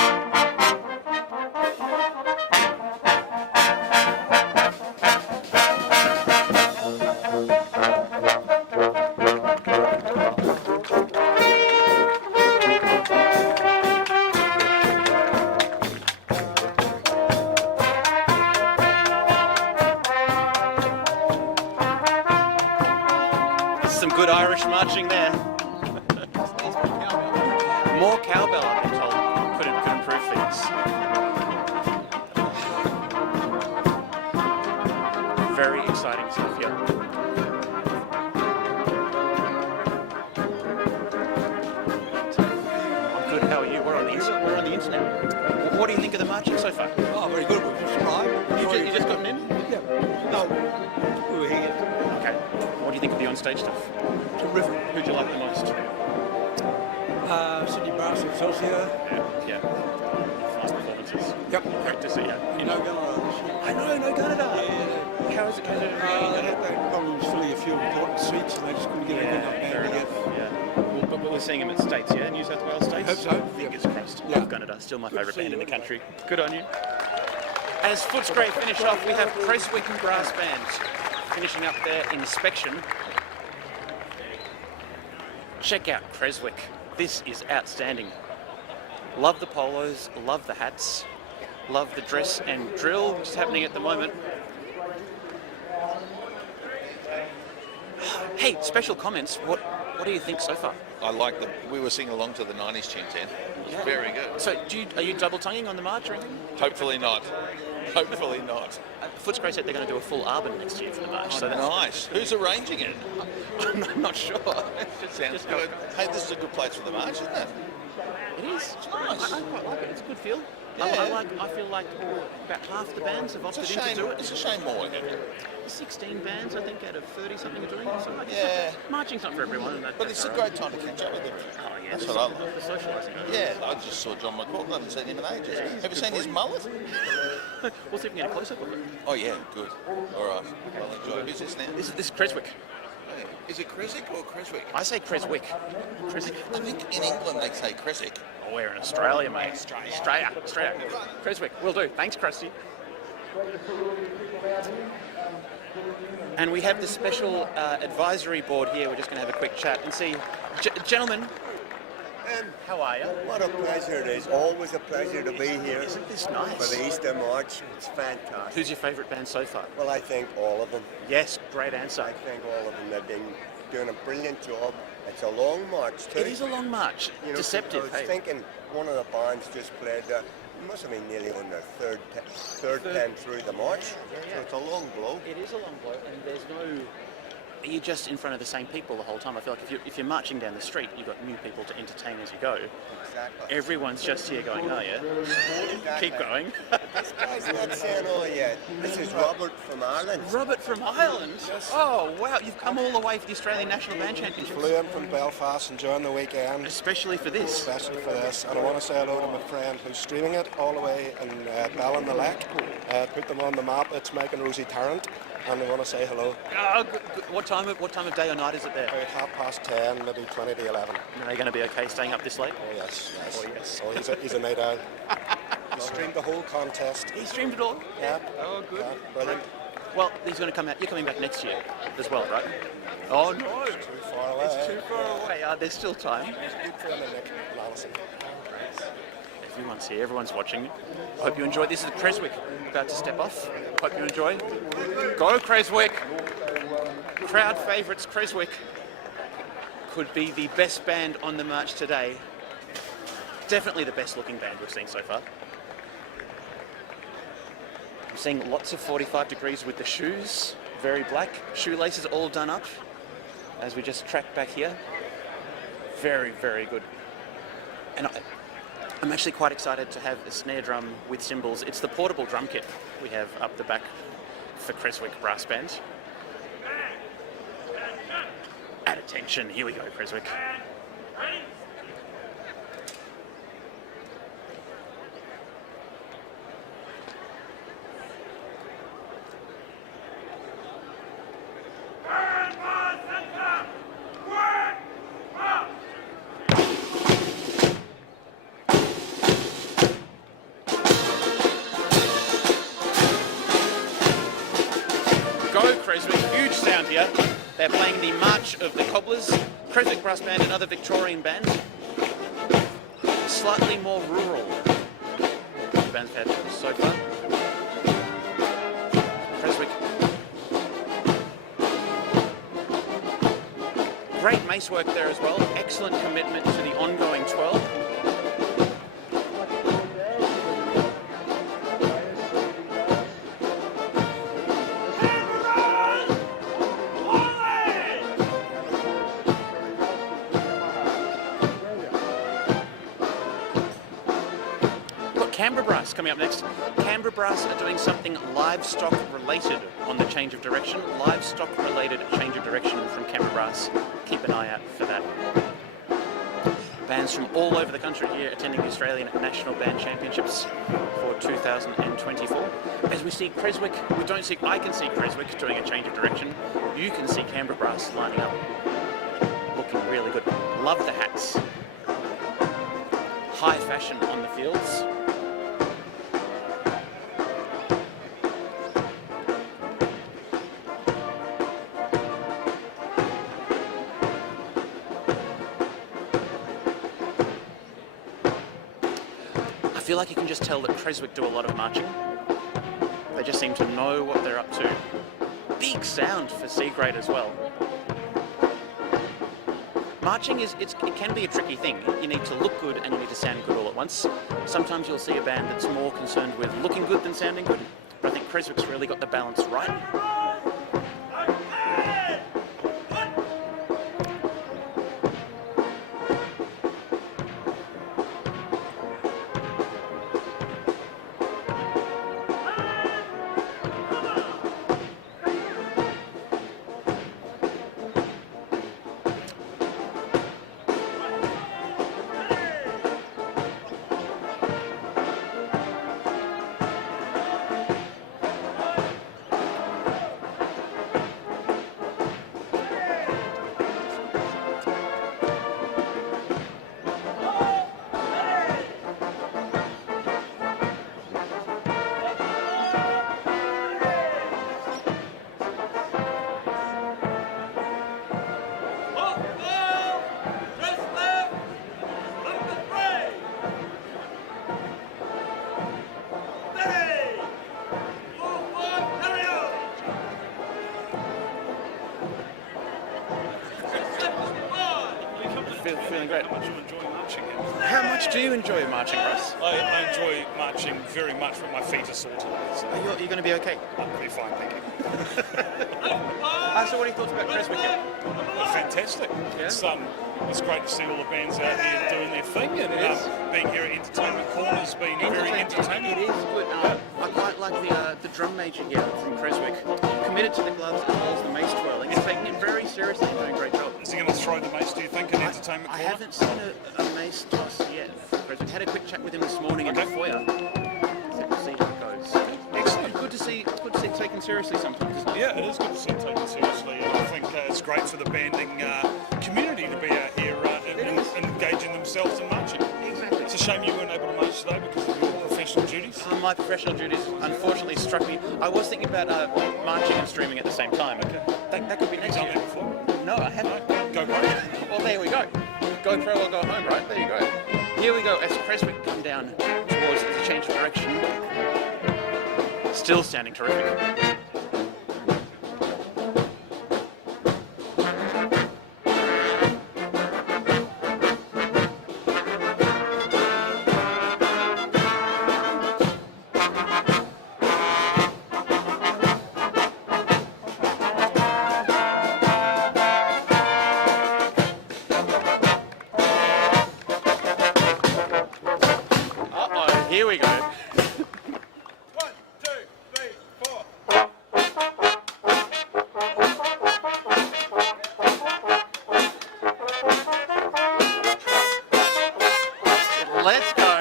Some good Irish marching there. More cowbell, I've been told, could improve things. Very exciting stuff here. I'm good, how are you? We're on the internet. What do you think of the marching so far? Oh, very good. We've subscribed. You just gotten in? Yeah. No, we were here. Okay. What do you think of the on-stage stuff? Terrific. Who'd you like the most? Sydney Brass and Excelsior. Yeah. Fine performances. Yep. Great to see you. You know Gunnar this year? I know, no Canada. Yeah. How is it going They had problems filling a few important seats and they just couldn't get a good enough band fair to enough. get. Yeah. Well, but we're seeing them at States, yeah? New South Wales States? I hope so. Fingers crossed. Yeah. Love Canada. Still my favourite to see band in you the all. country. Good on you. As Footscray finish off, we have Creswick Brass Band finishing up their inspection. Check out Creswick. This is outstanding. Love the polos, love the hats, love the dress and drill, which is happening at the moment. Hey, special comments. What do you think so far? I like the. We were singing along to the 90s tunes then. It was very good. So, are you double tonguing on the march or anything? Hopefully not. Hopefully not. Footscray said they're going to do a full Arbor next year for the march. So that's Nice. Who's arranging it? I'm not sure. Sounds good. Hey, this is a good place for the march, isn't it? It is. It's nice. I quite like it. It's a good feel. Yeah. I feel like about half the bands have It's opted a in to shame. do it. It's a shame more. 16 bands, I think, out of 30 something are doing it. So like, Yeah. marching's not for everyone. And But it's a great time to catch up with everyone. Oh yeah, That's the, what I like. the socialising. Yeah, I just saw John McCall. I haven't seen him in ages. Have you seen his mullet? We'll see if we can get a close up of it. Oh yeah, good. All right. I'll enjoy. Who's this now? This is Creswick. Hey, is it Creswick or Creswick? I say Creswick. Creswick. I think in England they say Creswick. Oh, we're in Australia, mate. Australia. Creswick. Will do. Thanks, Krusty. And we have the special advisory board here. We're just going to have a quick chat and see. Gentlemen, how are you? What a pleasure it is. Always a pleasure to be here. Isn't this nice? For the Easter March. It's fantastic. Who's your favourite band so far? Well, I think all of them. Yes, great answer. I think all of them. They've been doing a brilliant job. It's a long march too. It is a long march. You know, Deceptive. I was Hey? thinking one of the bands just played. It must have been nearly on their third time through the march. So it's a long blow. It is a long blow, and there's no. You're just in front of the same people the whole time. I feel like if you're marching down the street, you've got new people to entertain as you go. Exactly. Everyone's just here going, oh yeah, keep going. This guy's not saying all yet. This is Robert from Ireland. Robert from Ireland. Oh wow, you've come all the way for the Australian National Band Championships. Flew in from Belfast enjoying the weekend. Especially for this. Especially for this. And I want to say hello to my friend who's streaming it all the way in Ballinallack. Put them on the map. It's Mike and Rosie Tarrant. And I want to say hello. Oh, good. What time of day or night is it there? About 10:30, maybe 20 to 11. Are they going to be okay staying up this late? Oh yes, yes. Oh yes. Oh, he's a night owl. He streamed the whole contest. He streamed it all? Yeah. Oh, good. Yeah, brilliant. Well, he's going to come out. You're coming back next year as well, right? Oh no. It's too far away. It's too far away. There's still time. Good for him and Nick Lallison. Everyone's here, everyone's watching. Hope you enjoy. This is Creswick about to step off. Hope you enjoy. Go Creswick! Crowd favourites Creswick. Could be the best band on the march today. Definitely the best looking band we've seen so far. I'm seeing lots of 45 degrees with the shoes, very black. Shoelaces all done up as we just track back here. Very, very good. And I'm actually quite excited to have a snare drum with cymbals. It's the portable drum kit we have up the back for Creswick Brass Band. At attention, here we go, Creswick. Go Creswick, huge sound here. They're playing the March of the Cobblers, Creswick Brass Band, another Victorian band. Slightly more rural the bands have had so far. Creswick. Great mace work there as well. Excellent commitment to the ongoing 12. Canberra Brass coming up next. Canberra Brass are doing something livestock related on the change of direction. Livestock related change of direction from Canberra Brass. Keep an eye out for that. Bands from all over the country here attending the Australian National Band Championships for 2024. As we see Creswick, I can see Creswick doing a change of direction. You can see Canberra Brass lining up. Looking really good. Love the hats. High fashion on the fields. I feel like you can just tell that Creswick do a lot of marching. They just seem to know what they're up to. Big sound for C grade as well. Marching it can be a tricky thing. You need to look good and you need to sound good all at once. Sometimes you'll see a band that's more concerned with looking good than sounding good, but I think Creswick's really got the balance right. Feeling great. How much do you enjoy marching, Russ? I enjoy marching very much when my feet are sore today. So You're going to be okay? I'm pretty fine, thank you. So what are your thoughts about Creswick here? Fantastic. Yeah? It's great to see all the bands out here doing their thing, and being here at Entertainment Corner has been very entertaining. It is good. I quite like the drum major here from Creswick. Committed to the gloves as well as the mace twirling. He's taking it very seriously and doing a great job. Is he going to throw the mace, do you think, at Entertainment Corner? I haven't seen a mace toss yet. Creswick had a quick chat with him this morning in the foyer. So we'll see how it goes. Excellent. Good to see it taken seriously sometimes, isn't it? Yeah, it is good to see it taken seriously, and I think it's great for the banding community to be out here and engaging themselves in marching. Exactly. It's a shame you weren't able to march today because of your professional duties. My professional duties unfortunately struck me. I was thinking about marching and streaming at the same time. That could be next year. Have you done that before? No, I haven't. Go GoPro. Well, there we go. GoPro or go home, right? There you go. Here we go as Creswick come down towards the change of direction. Still sounding terrific. Here we go. 1, 2, 3, 4. Let's go.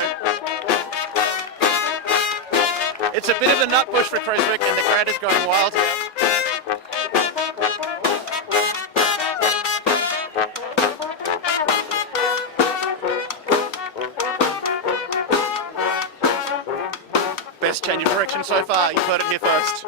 It's a bit of a nut push for Creswick, and the crowd is going wild here. Best change of direction so far. You've heard it here first.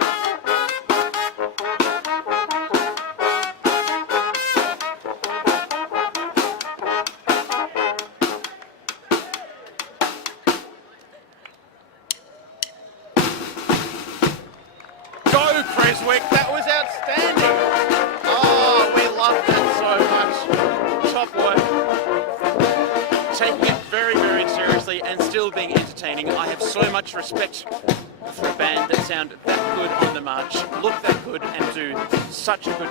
Go, Creswick! That was outstanding! Oh, we love that so much. Top work. Taking it very, very seriously and still being entertaining. I have so much respect for a band that sound that good on the march, look that good, and do such a good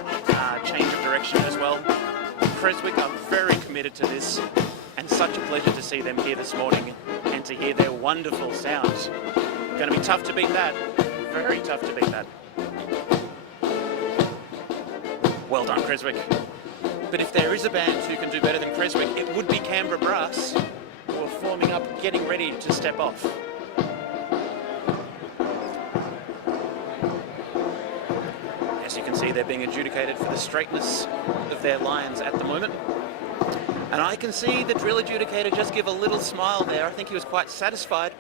change of direction as well. Creswick are very committed to this, and such a pleasure to see them here this morning and to hear their wonderful sound. Going to be tough to beat that. Very tough to beat that. Well done, Creswick. But if there is a band who can do better than Creswick, it would be Canberra Brass, who are forming up, getting ready to step off. As you can see, they're being adjudicated for the straightness of their lines at the moment. And I can see the drill adjudicator just give a little smile there. I think he was quite satisfied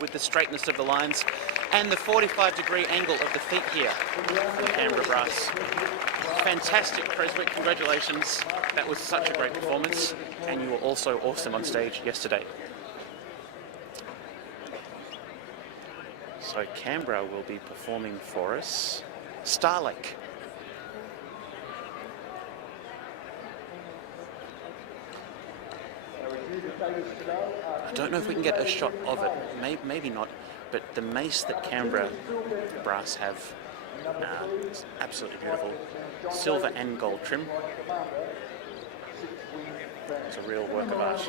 with the straightness of the lines and the 45-degree angle of the feet here from Canberra Brass. Fantastic, Creswick, congratulations. That was such a great performance, and you were also awesome on stage yesterday. So Canberra will be performing for us Starlake. I don't know if we can get a shot of it, maybe not, but the mace that Canberra Brass have, it's absolutely beautiful. Silver and gold trim. It's a real work of art.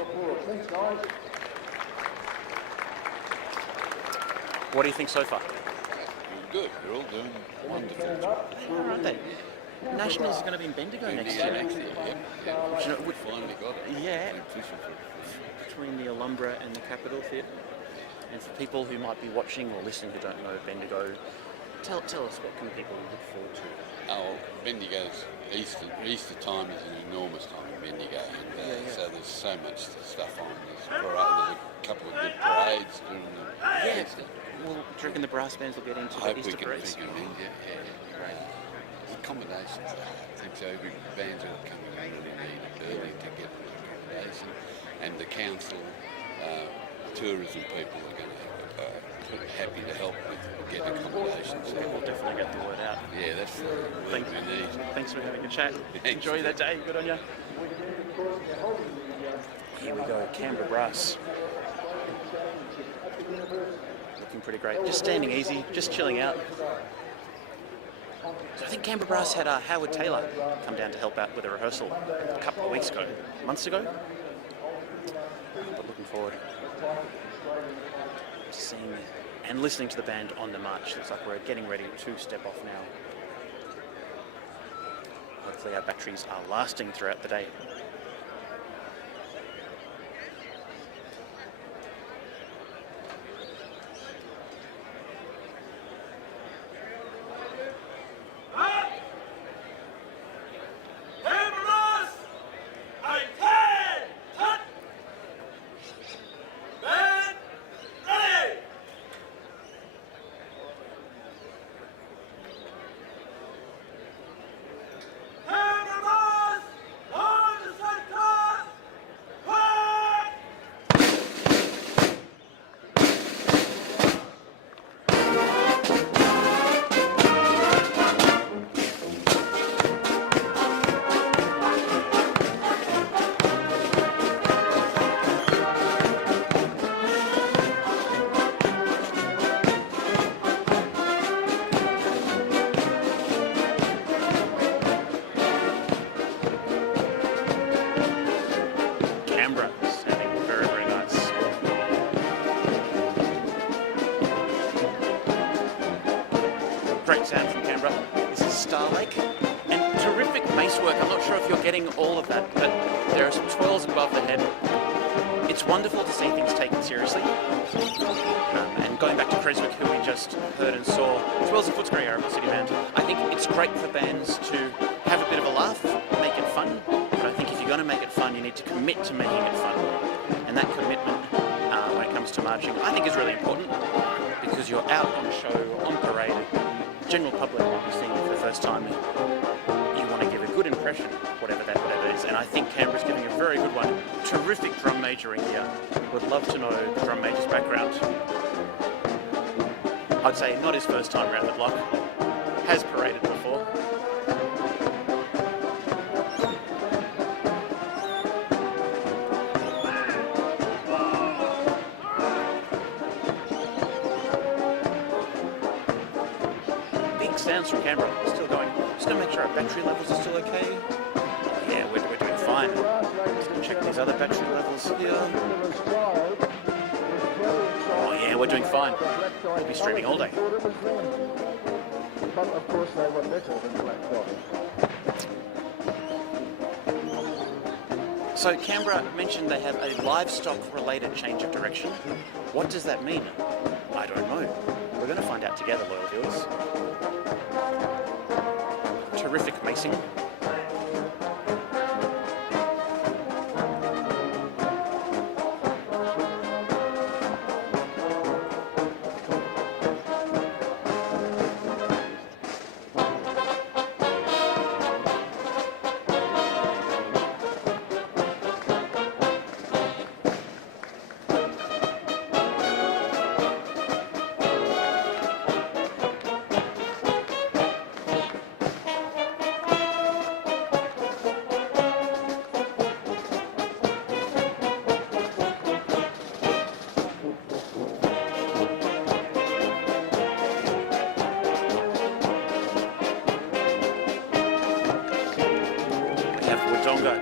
What do you think so far? Good, they're all doing wonderful. Aren't they? Nationals is going to be in Bendigo next year. Yeah. You know, We finally got it. yeah. Between the Alhambra and the Capitol Theatre. And for people who might be watching or listening who don't know Bendigo, tell us, what can people look forward to? Oh, Bendigo's Easter time is an enormous time in Bendigo, and so there's so much stuff on. There's a couple of good parades during the Easter. Well, do you reckon the brass bands will get into I the hope we Easter can parades? think of an India. Yeah, great. Accommodations, I think so. Every bands are coming in really need early to get accommodation, and the council, tourism people are going to be happy to help with get accommodations. We'll definitely get the word out. Yeah, that's the word we need. Thanks for having a chat. Thanks. Enjoy that day. Good on you. Here we go, Canberra Brass. Looking pretty great. Just standing easy, just chilling out. So I think Canberra Brass had Howard Taylor come down to help out with a rehearsal a couple of weeks ago, months ago. But looking forward to seeing and listening to the band on the march. Looks like we're getting ready to step off now. Hopefully our batteries are lasting throughout the day. sound from Canberra. This is Star Lake. And terrific mace work. I'm not sure if you're getting all of that, but there are some twirls above the head. It's wonderful to see things taken seriously. And going back to Creswick, who we just heard and saw, Twirls and Footscray are a City band. I think it's great for bands to have a bit of a laugh, make it fun, but I think if you're going to make it fun, you need to commit to making it fun. And that commitment, when it comes to marching, I think is really important, because you're out on show, on parade, general public will be seeing you for the first time. You want to give a good impression, whatever is, and I think Canberra's giving a very good one. Terrific drum majoring here. Would love to know the drum major's background. I'd say not his first time around the block. Has paraded before. Big sounds from Canberra. Still going. Just going to make sure our battery levels are still okay. Yeah, we're doing fine. Just going to check these other battery levels here. Oh yeah, we're doing fine. We'll be streaming all day. But of course they were better than Black Dog. So Canberra mentioned they have a livestock-related change of direction. What does that mean? I don't know. We're going to find out together, loyal viewers. Terrific macing.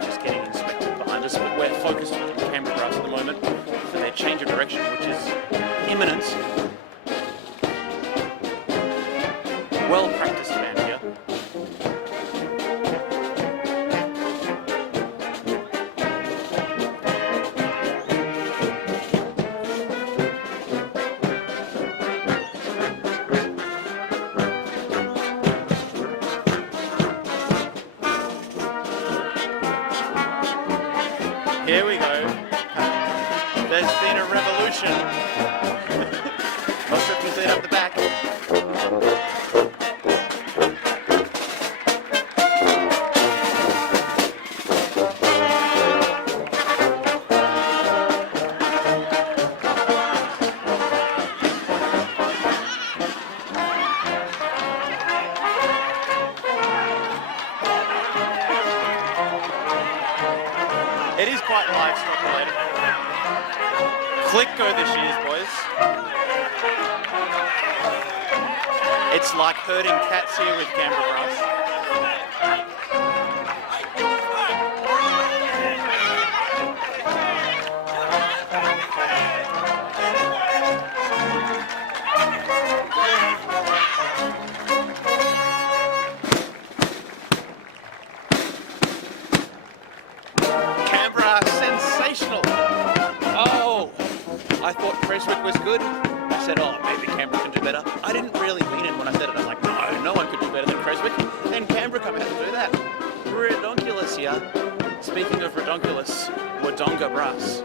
Just getting inspected behind us, but we're focused on Canberra Brass at the moment for their change of direction, which is imminent. Well practiced band here. Here we go. There's been a revolution. Most of them cleared up the back. It is quite livestock related. Click go the shears, boys. It's like herding cats here with Canberra Brass. Sensational! Oh, I thought Creswick was good. I said, oh, maybe Canberra can do better. I didn't really mean it when I said it. I'm like, no one could do better than Creswick. Then Canberra come out to do that. Redonkulous here. Speaking of redonkulous, Wodonga Brass.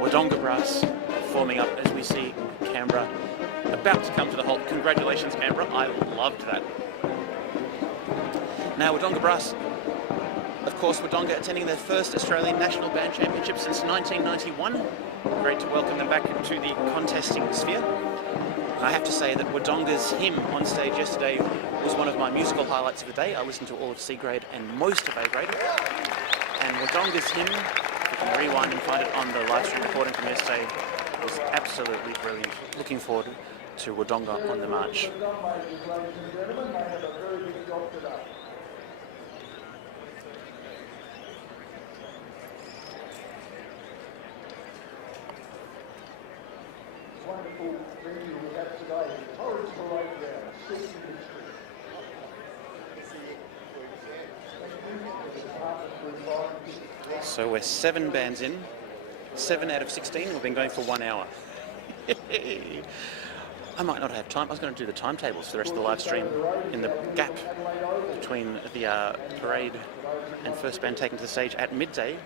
Wodonga Brass forming up as we see Canberra about to come to the halt. Congratulations, Canberra. I loved that. Now, Wodonga Brass, of course, Wodonga attending their first Australian National Band Championship since 1991. Great to welcome them back to the contesting sphere. And I have to say that Wodonga's hymn on stage yesterday was one of my musical highlights of the day. I listened to all of C grade and most of A grade. And Wodonga's hymn, if you can rewind and find it on the live stream recording from yesterday, was absolutely brilliant. Looking forward to Wodonga on the march. Wonderful beautiful venue we have today, Torrens Parade Ground, Sydney District. So we're 7 bands in, 7 out of 16. We've been going for 1 hour. I might not have time. I was going to do the timetables for the rest of the live stream in the gap between the parade and first band taken to the stage at midday.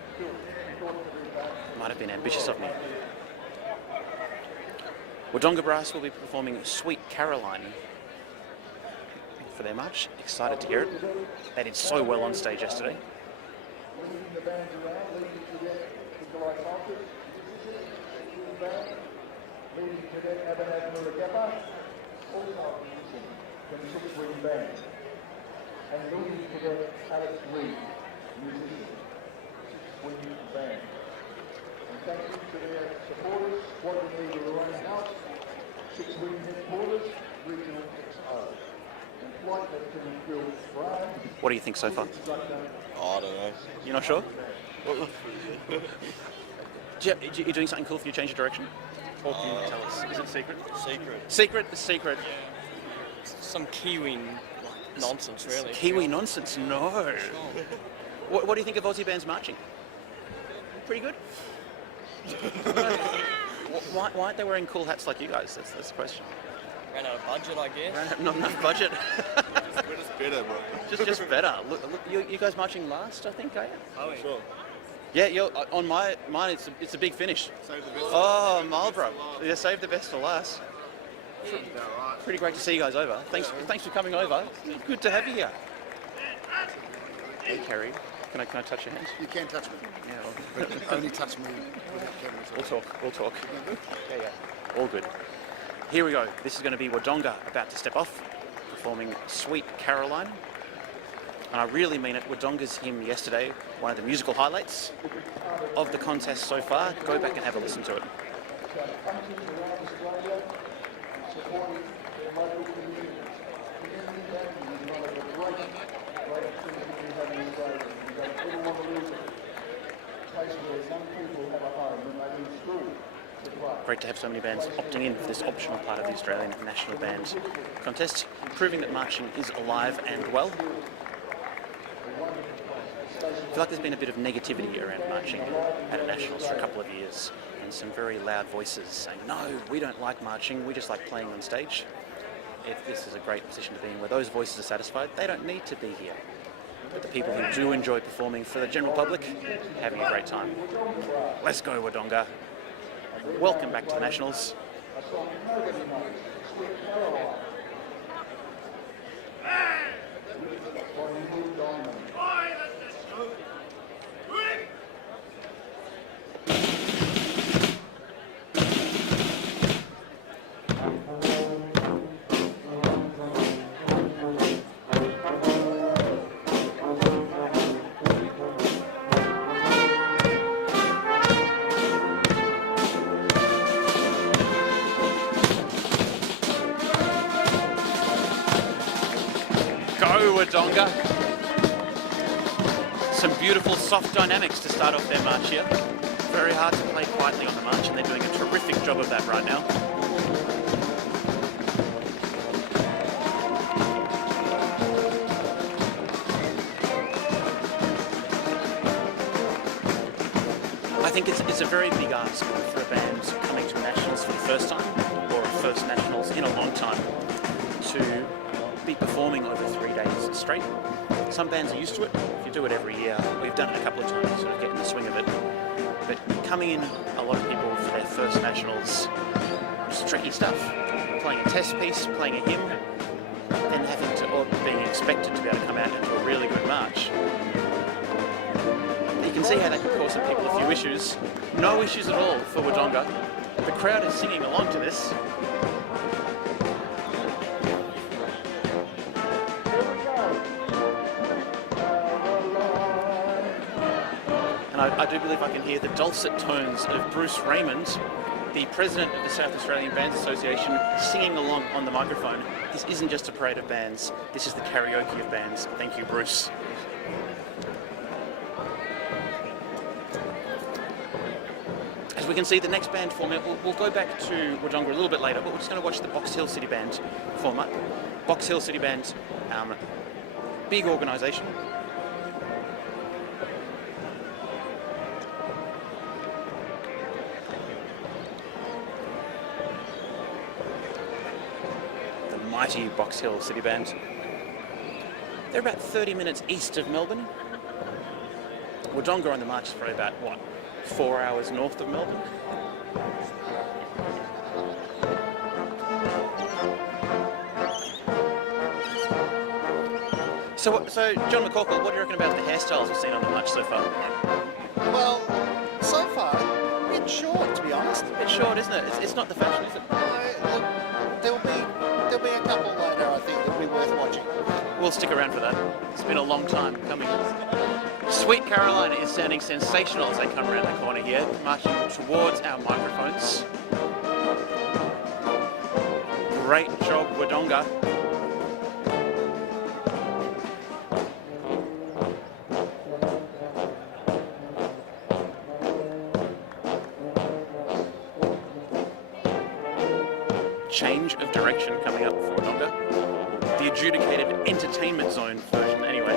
Might have been ambitious of me. Wodonga Brass will be performing Sweet Caroline for their march. Excited to hear it. They did so well on stage yesterday. Leading the bands around, leading cadet Nikolai Malkus, leading cadet Abhinav Murugappa, also a musician from the 6th Wing Band, and leading cadet Alex Reed, musician, 6th Wing Band. And thank you to their supporters, Squadron Leader Lorraine House, 6th Wing Headquarters, Regional XO. And Flight Lieutenant Bill Brown. What do you think so far? I don't know. You're not sure? You're doing something cool for you change your direction? Or can you tell us? Is it secret? Secret. Secret. Some Kiwi nonsense, really. Kiwi nonsense? No. What do you think of Aussie bands marching? Pretty good? Why aren't they wearing cool hats like you guys? That's the question. Ran out of budget, I guess. Not enough budget. We're just better, bro. just better. Look, you guys marching last, I think, are you? Oh, yeah. Sure. Yeah, you're on mine. It's a big finish. Save the best. Oh, Marlborough. Yeah, save the best for last. Pretty great to see you guys over. Thanks for coming over. Good to have you here. Hey, Kerry. Can I touch your hands? You can touch me. Yeah. But only touch me with the camera. We'll talk. Yeah. All good. Here we go. This is going to be Wodonga about to step off, performing Sweet Caroline. And I really mean it. Wodonga's hymn yesterday, one of the musical highlights of the contest so far. Go back and have a listen to it. Great to have so many bands opting in for this optional part of the Australian National Band Contest, proving that marching is alive and well. I feel like there's been a bit of negativity around marching at Nationals for a couple of years, and some very loud voices saying, no, we don't like marching, we just like playing on stage. This is a great position to be in, where those voices are satisfied. They don't need to be here. But the people who do enjoy performing for the general public, having a great time. Let's go, Wodonga. Welcome back to the Nationals. Wodonga. Some beautiful soft dynamics to start off their march here. Very hard to play quietly on the march, and they're doing a terrific job of that right now. I think it's a very big ask for a band coming to Nationals for the first time, or a first Nationals in a long time, to be performing over 3 days straight. Some bands are used to it. If you do it every year, we've done it a couple of times, sort of get in the swing of it. But coming in, a lot of people for their first Nationals, it's tricky stuff. Playing a test piece, playing a hymn, then having to, or being expected to be able to come out and do a really good march. You can see how that can cause some people a few issues. No issues at all for Wodonga. The crowd is singing along to this. And I do believe I can hear the dulcet tones of Bruce Raymond, the president of the South Australian Bands Association, singing along on the microphone. This isn't just a parade of bands, this is the karaoke of bands. Thank you, Bruce. As we can see the next band format, we'll go back to Wodonga a little bit later, but we're just going to watch the Box Hill City Band format. Box Hill City Band, big organisation. The mighty Box Hill City Band. They're about 30 minutes east of Melbourne. Wodonga on the march is probably about, 4 hours north of Melbourne? So John McCorkle, what do you reckon about the hairstyles we've seen on the march so far? Well, so far, a bit short, to be honest. A bit short, isn't it? It's not the fashion, is it? There'll be a couple later, I think, that'll be worth watching. We'll stick around for that. It's been a long time coming. Sweet Carolina is sounding sensational as they come around the corner here, marching towards our microphones. Great job, Wodonga. Change of direction coming up for Wodonga. The adjudicated entertainment zone version, anyway.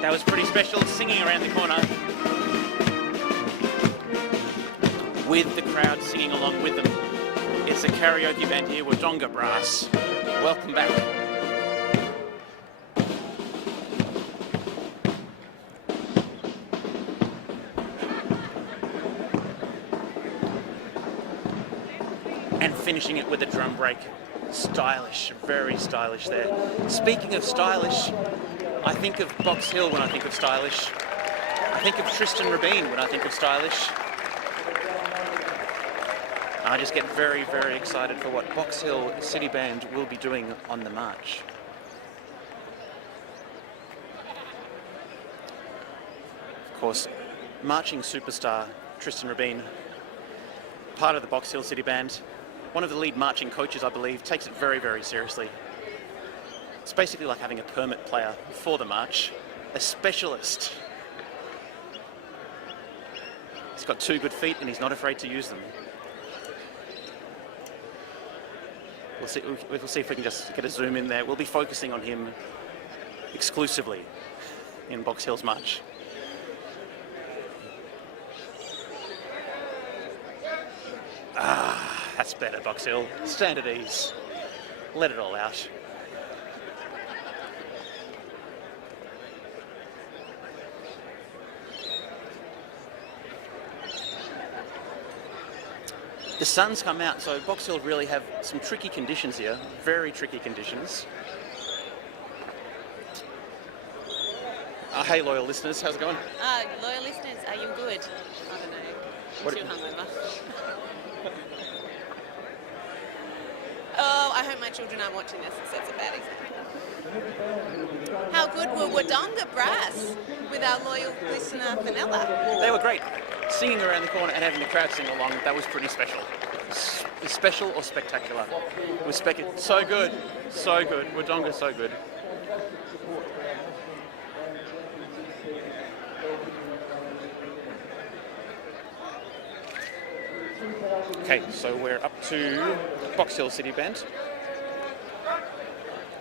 That was pretty special, singing around the corner with the crowd singing along with them. It's a karaoke band here, Wodonga Brass. Welcome back. And finishing it with a drum break. Stylish, very stylish there. Speaking of stylish, I think of Box Hill when I think of stylish. I think of Tristan Rabin when I think of stylish. I just get very, very excited for what Box Hill City Band will be doing on the march. Of course, marching superstar Tristan Rabin, part of the Box Hill City Band, one of the lead marching coaches, I believe, takes it very, very seriously. It's basically like having a permit player for the march, a specialist. He's got 2 good feet and he's not afraid to use them. We'll see if we can just get a zoom in there. We'll be focusing on him exclusively in Box Hill's march. Ah, that's better, Box Hill. Stand at ease. Let it all out. The sun's come out, so Box Hill really have some tricky conditions here, very tricky conditions. Hey, loyal listeners, how's it going? Loyal listeners, are you good? I don't know. What Too hungover. Oh, I hope my children aren't watching this. It sets a bad example. How good were Wodonga Brass with our loyal listener, Fenella? They were great. Singing around the corner and having the crowd sing along, that was pretty special. Special or spectacular? It was so good, so good. Wodonga, so good. Okay, so we're up to Box Hill City Band.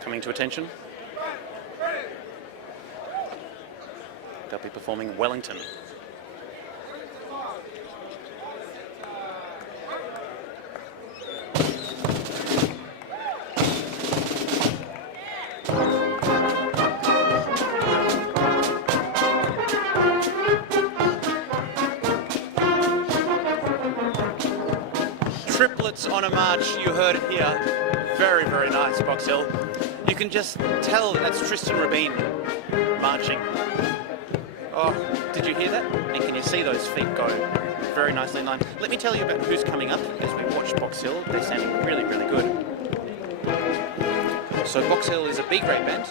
Coming to attention. They'll be performing Wellington. Triplets on a march, you heard it here. Very, very nice, Box Hill. You can just tell that's Tristan Rabin marching. Oh, did you hear that? And can you see those feet go very nicely in line? Let me tell you about who's coming up as we watch Box Hill. They're sounding really, really good. So Box Hill is a B-grade band.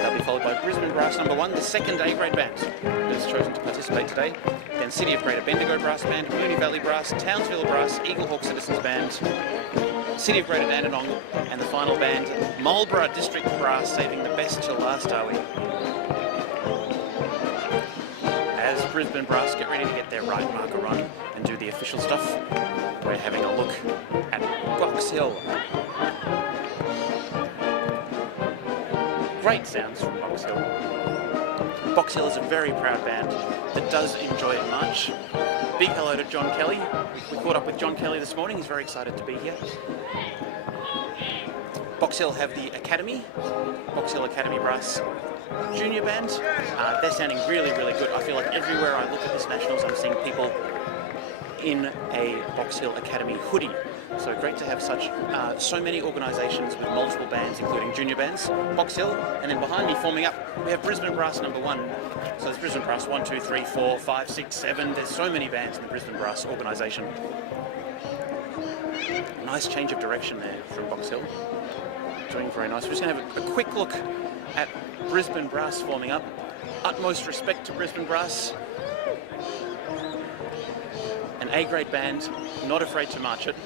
They'll be followed by Brisbane Brass number 1, the second A-grade band that has chosen to participate today. Then City of Greater Bendigo Brass Band, Moonee Valley Brass, Townsville Brass, Eagle Hawk Citizens Band, City of Greater Dandenong, and the final band, Marlborough District Brass, saving the best till last, are we? As Brisbane Brass get ready to get their right marker on and do the official stuff, we're having a look at Box Hill. Great sounds from Box Hill. Box Hill is a very proud band that does enjoy it much. Big hello to John Kelly. We caught up with John Kelly this morning. He's very excited to be here. Box Hill have the Academy, Box Hill Academy Brass Junior Band. They're sounding really, really good. I feel like everywhere I look at this Nationals, I'm seeing people in a Box Hill Academy hoodie. So great to have so many organisations with multiple bands, including junior bands. Box Hill, and then behind me forming up, we have Brisbane Brass number 1. So there's Brisbane Brass 1, 2, 3, 4, 5, 6, 7. There's so many bands in the Brisbane Brass organisation. Nice change of direction there from Box Hill. Doing very nice. We're just going to have a quick look at Brisbane Brass forming up. Utmost respect to Brisbane Brass. An A-grade band, not afraid to march it.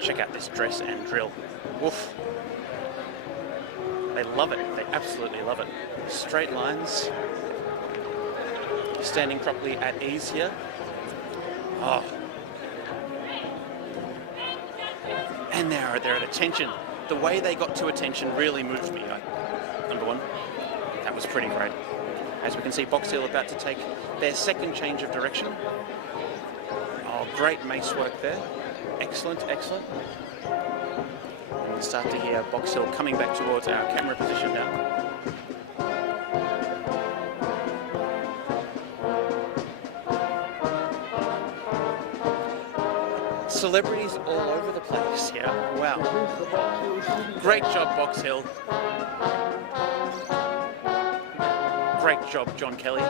Check out this dress and drill. Woof. They love it. They absolutely love it. Straight lines. Standing properly at ease here. Oh. And they're at attention. The way they got to attention really moved me. Number 1. That was pretty great. As we can see, Box Hill about to take their second change of direction. Oh, great mace work there. Excellent, excellent. And we'll start to hear Box Hill coming back towards our camera position now. Celebrities all over the place here. Wow. Great job, Box Hill. Great job, John Kelly.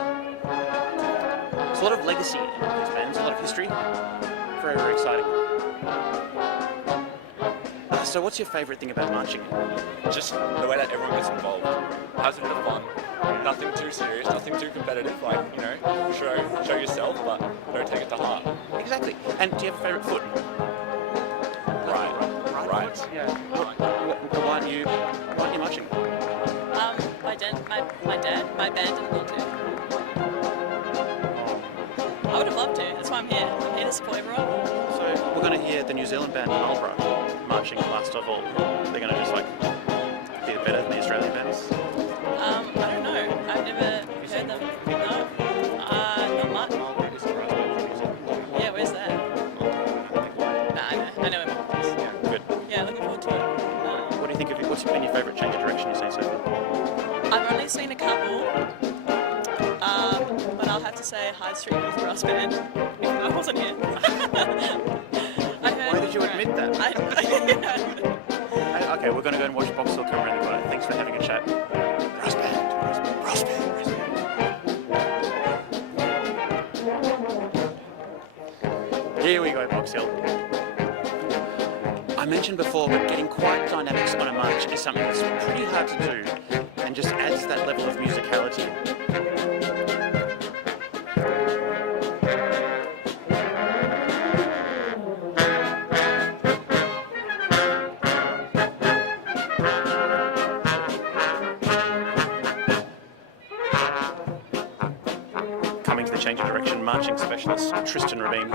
There's a lot of legacy in these bands, a lot of history. Very, very exciting. So what's your favourite thing about marching? Just the way that everyone gets involved. Has a bit of fun. Nothing too serious, nothing too competitive. Like, you know, show yourself, but don't take it to heart. Exactly. And do you have a favourite foot? Right. Yeah. Why aren't you marching? My band didn't want to. I would have loved to. That's why I'm here. I'm here to support everyone. So we're going to hear the New Zealand band Marlborough marching last of all. They're going to just like be better than the Australian bands. I don't know. I've never heard them. No. Not much. Yeah, where's that? Nah, I know where Marlborough is. Yeah, good. Yeah, looking forward to it. What do you think of it? What's been your favourite change of direction you've seen so far? I've only seen a couple, but I'll have to say High Street Youth Brass Band, even though I wasn't here. Why did you admit that? Okay, we're going to go and watch Box Hill come around the corner. Thanks for having a chat. Brass band, brass band, brass band. Here we go, Box Hill. I mentioned before, but getting quite dynamics on a march is something that's pretty hard to do and just adds that level of musicality. coming to the change of direction, marching specialist Tristan Rabin.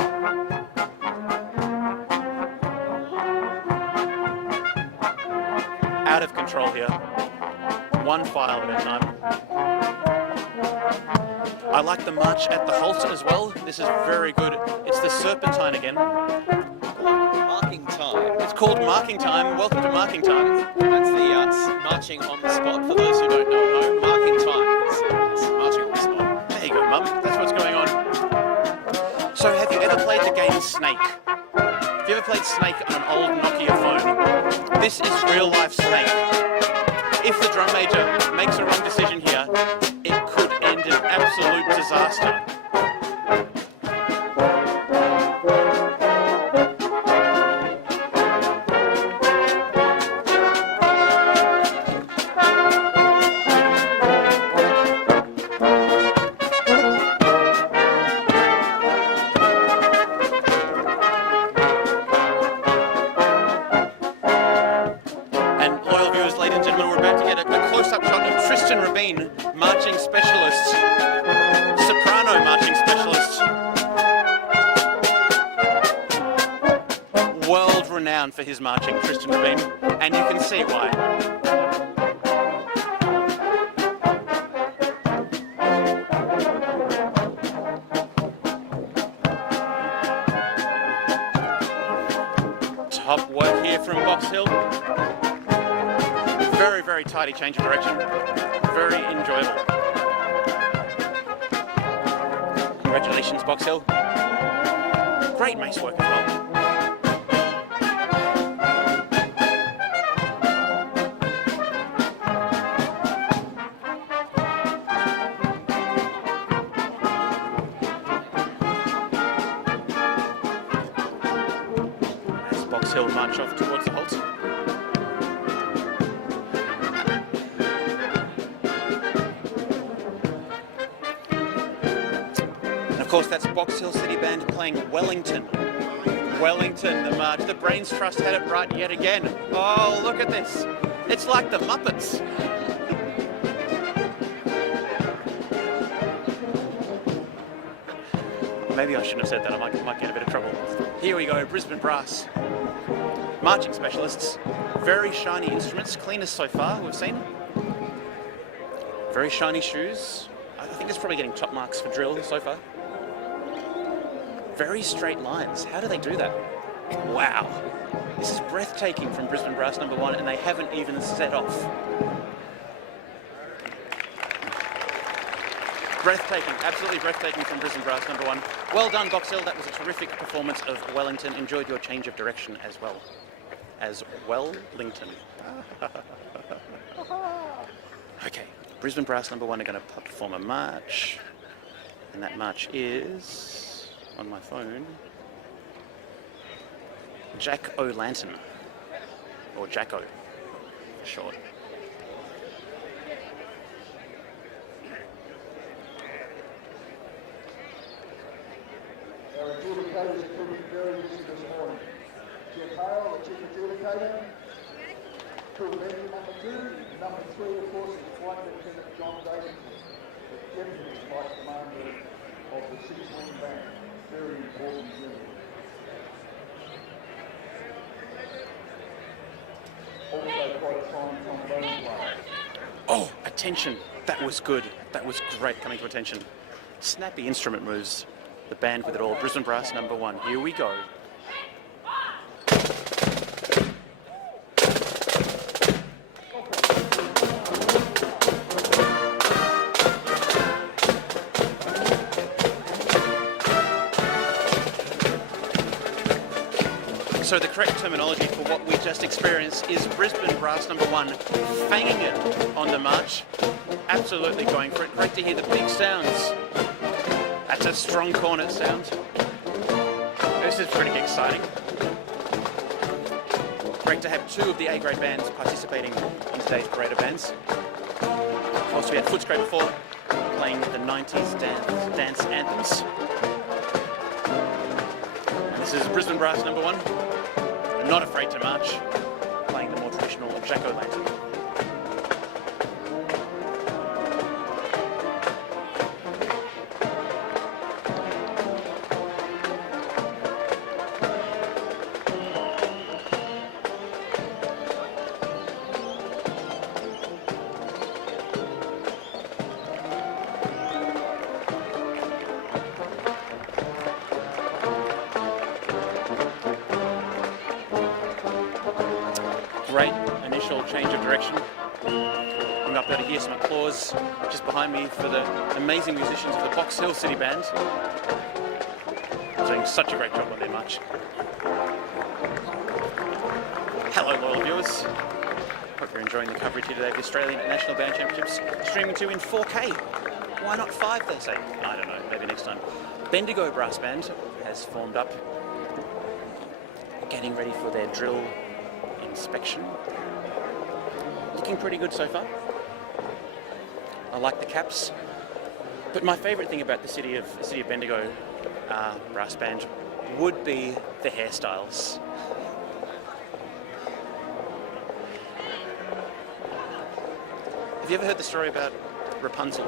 Out of control here. One file at a time. I like the march at the halt as well. This is very good. It's the Serpentine again. Marking time. It's called Marking Time. Welcome to Marking Time. That's the marching on the spot. For those who don't know, marking time. It's marching on the spot. There you go, Mum. That's what's going on. So, have you ever played the game Snake? Have you ever played Snake on an old Nokia phone? This is real life Snake. If the drum major makes a wrong decision here, it could end in absolute disaster. Marching specialist, soprano marching specialist, world renowned for his marching, Tristan Rabin, and you can see why. Top work here from Box Hill. Very, very tidy change of direction. Very enjoyable. Congratulations, Box Hill. Great mace work as well. As Box Hill march off towards the halt. Of course, that's Box Hill City Band playing Wellington. Wellington, the march. The Brains Trust had it right yet again. Oh, look at this. It's like the Muppets. Maybe I shouldn't have said that. I might get a bit of trouble. Here we go, Brisbane Brass. Marching specialists. Very shiny instruments. Cleanest so far we've seen. Very shiny shoes. I think it's probably getting top marks for drill so far. Very straight lines. How do they do that? Wow. This is breathtaking from Brisbane Brass number 1, and they haven't even set off. Breathtaking, absolutely breathtaking from Brisbane Brass number 1. Well done, Box Hill. That was a terrific performance of Wellington. Enjoyed your change of direction as well. As Wellington. Okay, Brisbane Brass number 1 are going to perform a march. And that march is... on my phone, Jack O'Lantern, or Jacko, for short. Our adjudicators are cooking very busy this morning. Jeff Hale, the chief adjudicator. Cool venue number 2. Number 3, of course, is Flight Lieutenant John Davidson, the Deputy Flight Commander of the 6-Wing Band. Very important unit. Also quite a fine trombone player. Oh, attention. That was good. That was great coming to attention. Snappy instrument moves. The band with it all. Brisbane Brass number 1. Here we go. So the correct terminology for what we just experienced is Brisbane Brass number 1 fanging it on the march. Absolutely going for it. Great to hear the big sounds. That's a strong cornet sound. This is pretty exciting. Great to have 2 of the A-grade bands participating in today's Parade of Bands. Of course, we had Footscray before, playing the 90s dance anthems. And this is Brisbane Brass number 1. Not afraid to march, playing the more traditional Jack O'Lantern. great initial change of direction. I'm up there to hear some applause just behind me for the amazing musicians of the Box Hill City Band. Doing such a great job on their march. Hello loyal viewers. Hope you're enjoying the coverage here today of the Australian National Band Championships, streaming to in 4K. Why not 5, they say? I don't know, maybe next time. Bendigo Brass Band has formed up, getting ready for their drill inspection. Looking pretty good so far. I like the caps. But my favourite thing about the city of Bendigo Brass Band would be the hairstyles. Have you ever heard the story about Rapunzel?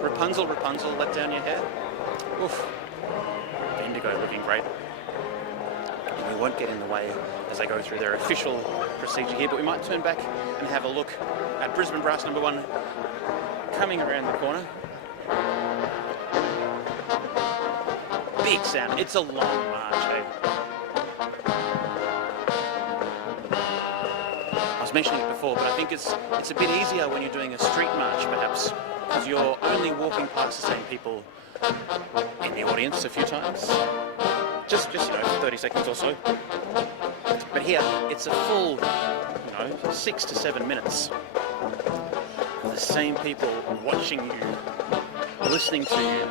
Rapunzel, Rapunzel, let down your hair? Oof. Bendigo looking great. And we won't get in the way as they go through their official procedure here, but we might turn back and have a look at Brisbane Brass number 1 coming around the corner. Big sound. It's a long march, eh? I was mentioning it before, but I think it's a bit easier when you're doing a street march, perhaps, because you're only walking past the same people in the audience a few times. Just 30 seconds or so. But here, it's a full, 6 to 7 minutes. The same people watching you, listening to you.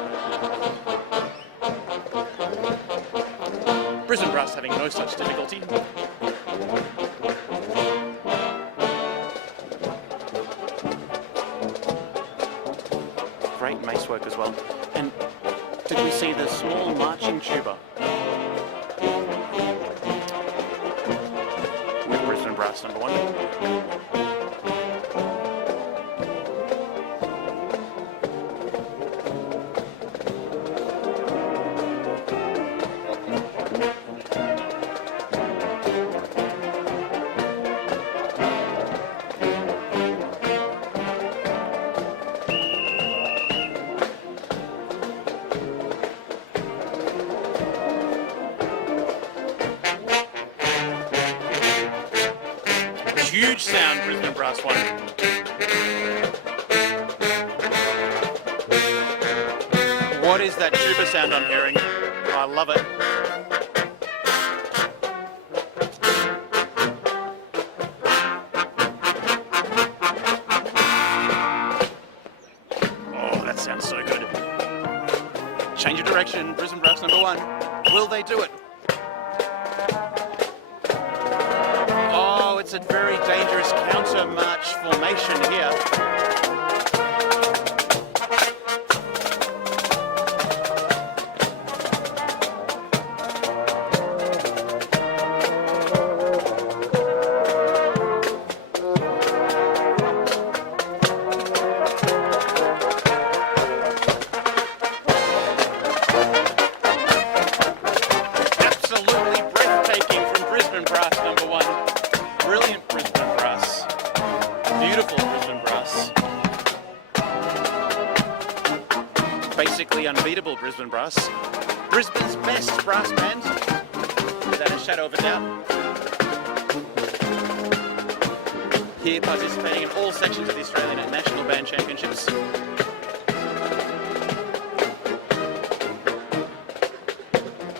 Brisbane Brass having no such difficulty. Great mace work as well. And did we see the small marching tuba? With Brisbane Brass number 1. Huge sound, Brisbane Brass 1. What is that tuba sound I'm hearing? I love it. Oh, that sounds so good. Change of direction, Brisbane Brass number 1. Will they do it? It's a very dangerous counter march formation here. Absolutely breathtaking from Brisbane Brass number 1. Brilliant Brisbane Brass. Beautiful Brisbane Brass. Basically unbeatable Brisbane Brass. Brisbane's best brass band, without a shadow of a doubt. Here participating in all sections of the Australian National Band Championships.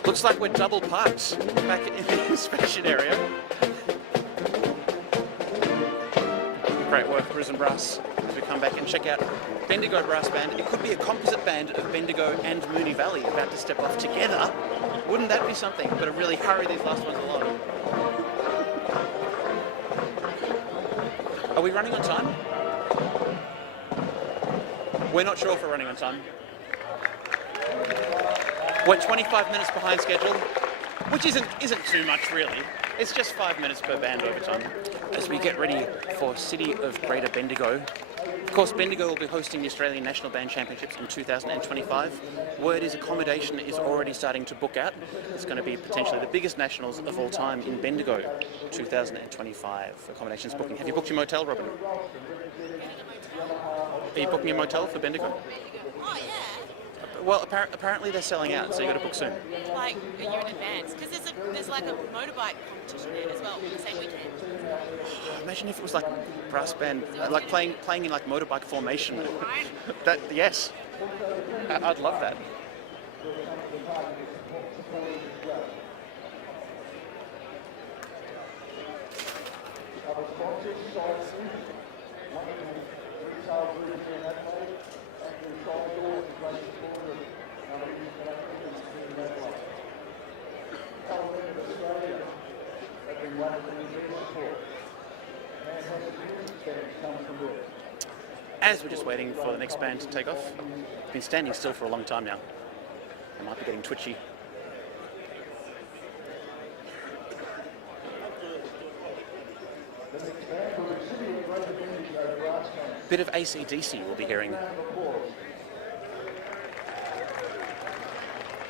Looks like we're double parked back in the inspection area. Great work, Brisbane Brass, as we come back and check out Bendigo Brass Band. It could be a composite band of Bendigo and Moonee Valley about to step off together. Wouldn't that be something? But to really hurry these last ones along. Are we running on time? We're not sure if we're running on time. We're 25 minutes behind schedule, which isn't too much really. It's just 5 minutes per band overtime. As we get ready for City of Greater Bendigo. Of course, Bendigo will be hosting the Australian National Band Championships in 2025. Word is accommodation is already starting to book out. It's going to be potentially the biggest nationals of all time in Bendigo, 2025. Accommodations booking. Have you booked your motel, Robin? Are you booking your motel for Bendigo? Oh, yeah. Well, apparently they're selling out, so you got to book soon. Like a year in advance, because there's like a motorbike competition there as well on the same weekend. Imagine if it was like brass band, like playing in like motorbike formation. That yes, I'd love that. As we're just waiting for the next band to take off, I've been standing still for a long time now. I might be getting twitchy. Bit of AC/DC we'll be hearing.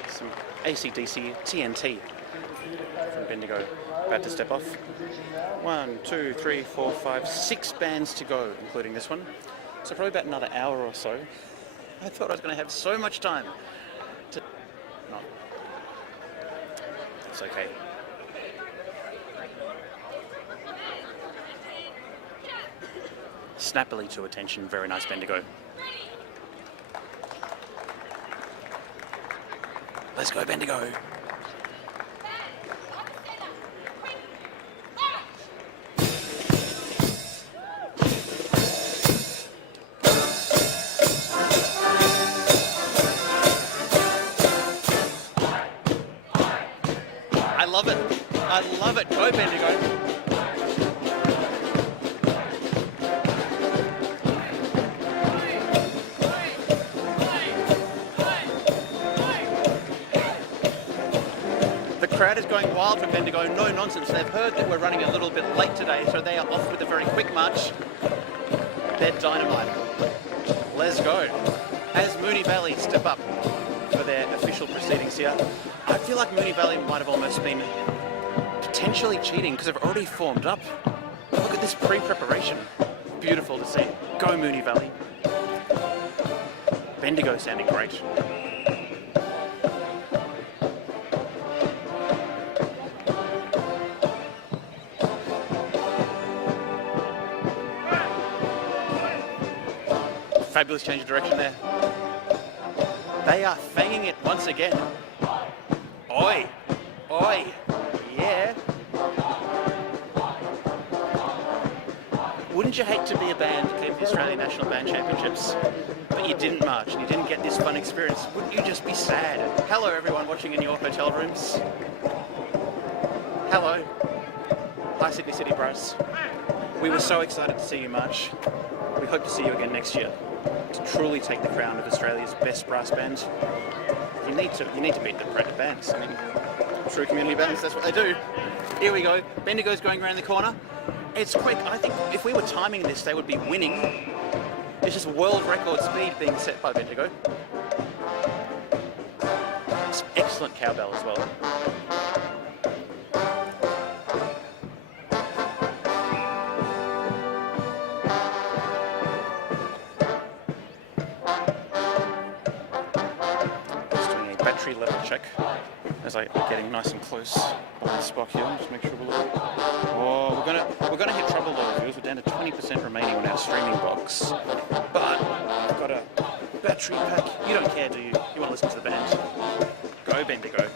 Some AC/DC TNT from Bendigo about to step off. 1, 2, 3, 4, 5, 6 bands to go, including this one. So probably about another hour or so. I thought I was going to have so much time to... No. It's okay. Snappily to attention, very nice Bendigo. Let's go Bendigo. I love it. I love it. Go Bendigo. The crowd is going wild for Bendigo, no nonsense. They've heard that we're running a little bit late today, so they are off with a very quick march. They're dynamite. Let's go. As Moonee Valley step up for their official proceedings here, I feel like Moonee Valley might have almost been potentially cheating because they've already formed up. Look at this pre-preparation. Beautiful to see. Go Moonee Valley. Bendigo sounding great. Fabulous change of direction there. They are fanging it once again. Oi! Oi! Yeah! Wouldn't you hate to be a band that came to the Australian National Band Championships, but you didn't march and you didn't get this fun experience? Wouldn't you just be sad? Hello everyone watching in your hotel rooms. Hello. Hi Sydney City Brass. We were so excited to see you march. We hope to see you again next year to truly take the crown of Australia's best brass band. You need to beat the Predator bands. I mean, true community bands, that's what they do. Here we go. Bendigo's going around the corner. It's quick. I think if we were timing this, they would be winning. It's just world record speed being set by Bendigo. Some excellent cowbell as well. Level check as I'm getting nice and close behind the spot here. Just make sure we're looking. Oh, we're gonna hit trouble though, viewers. We're down to 20% remaining on our streaming box, but I've got a battery pack. You don't care, do you? You want to listen to the band? Go Bendigo.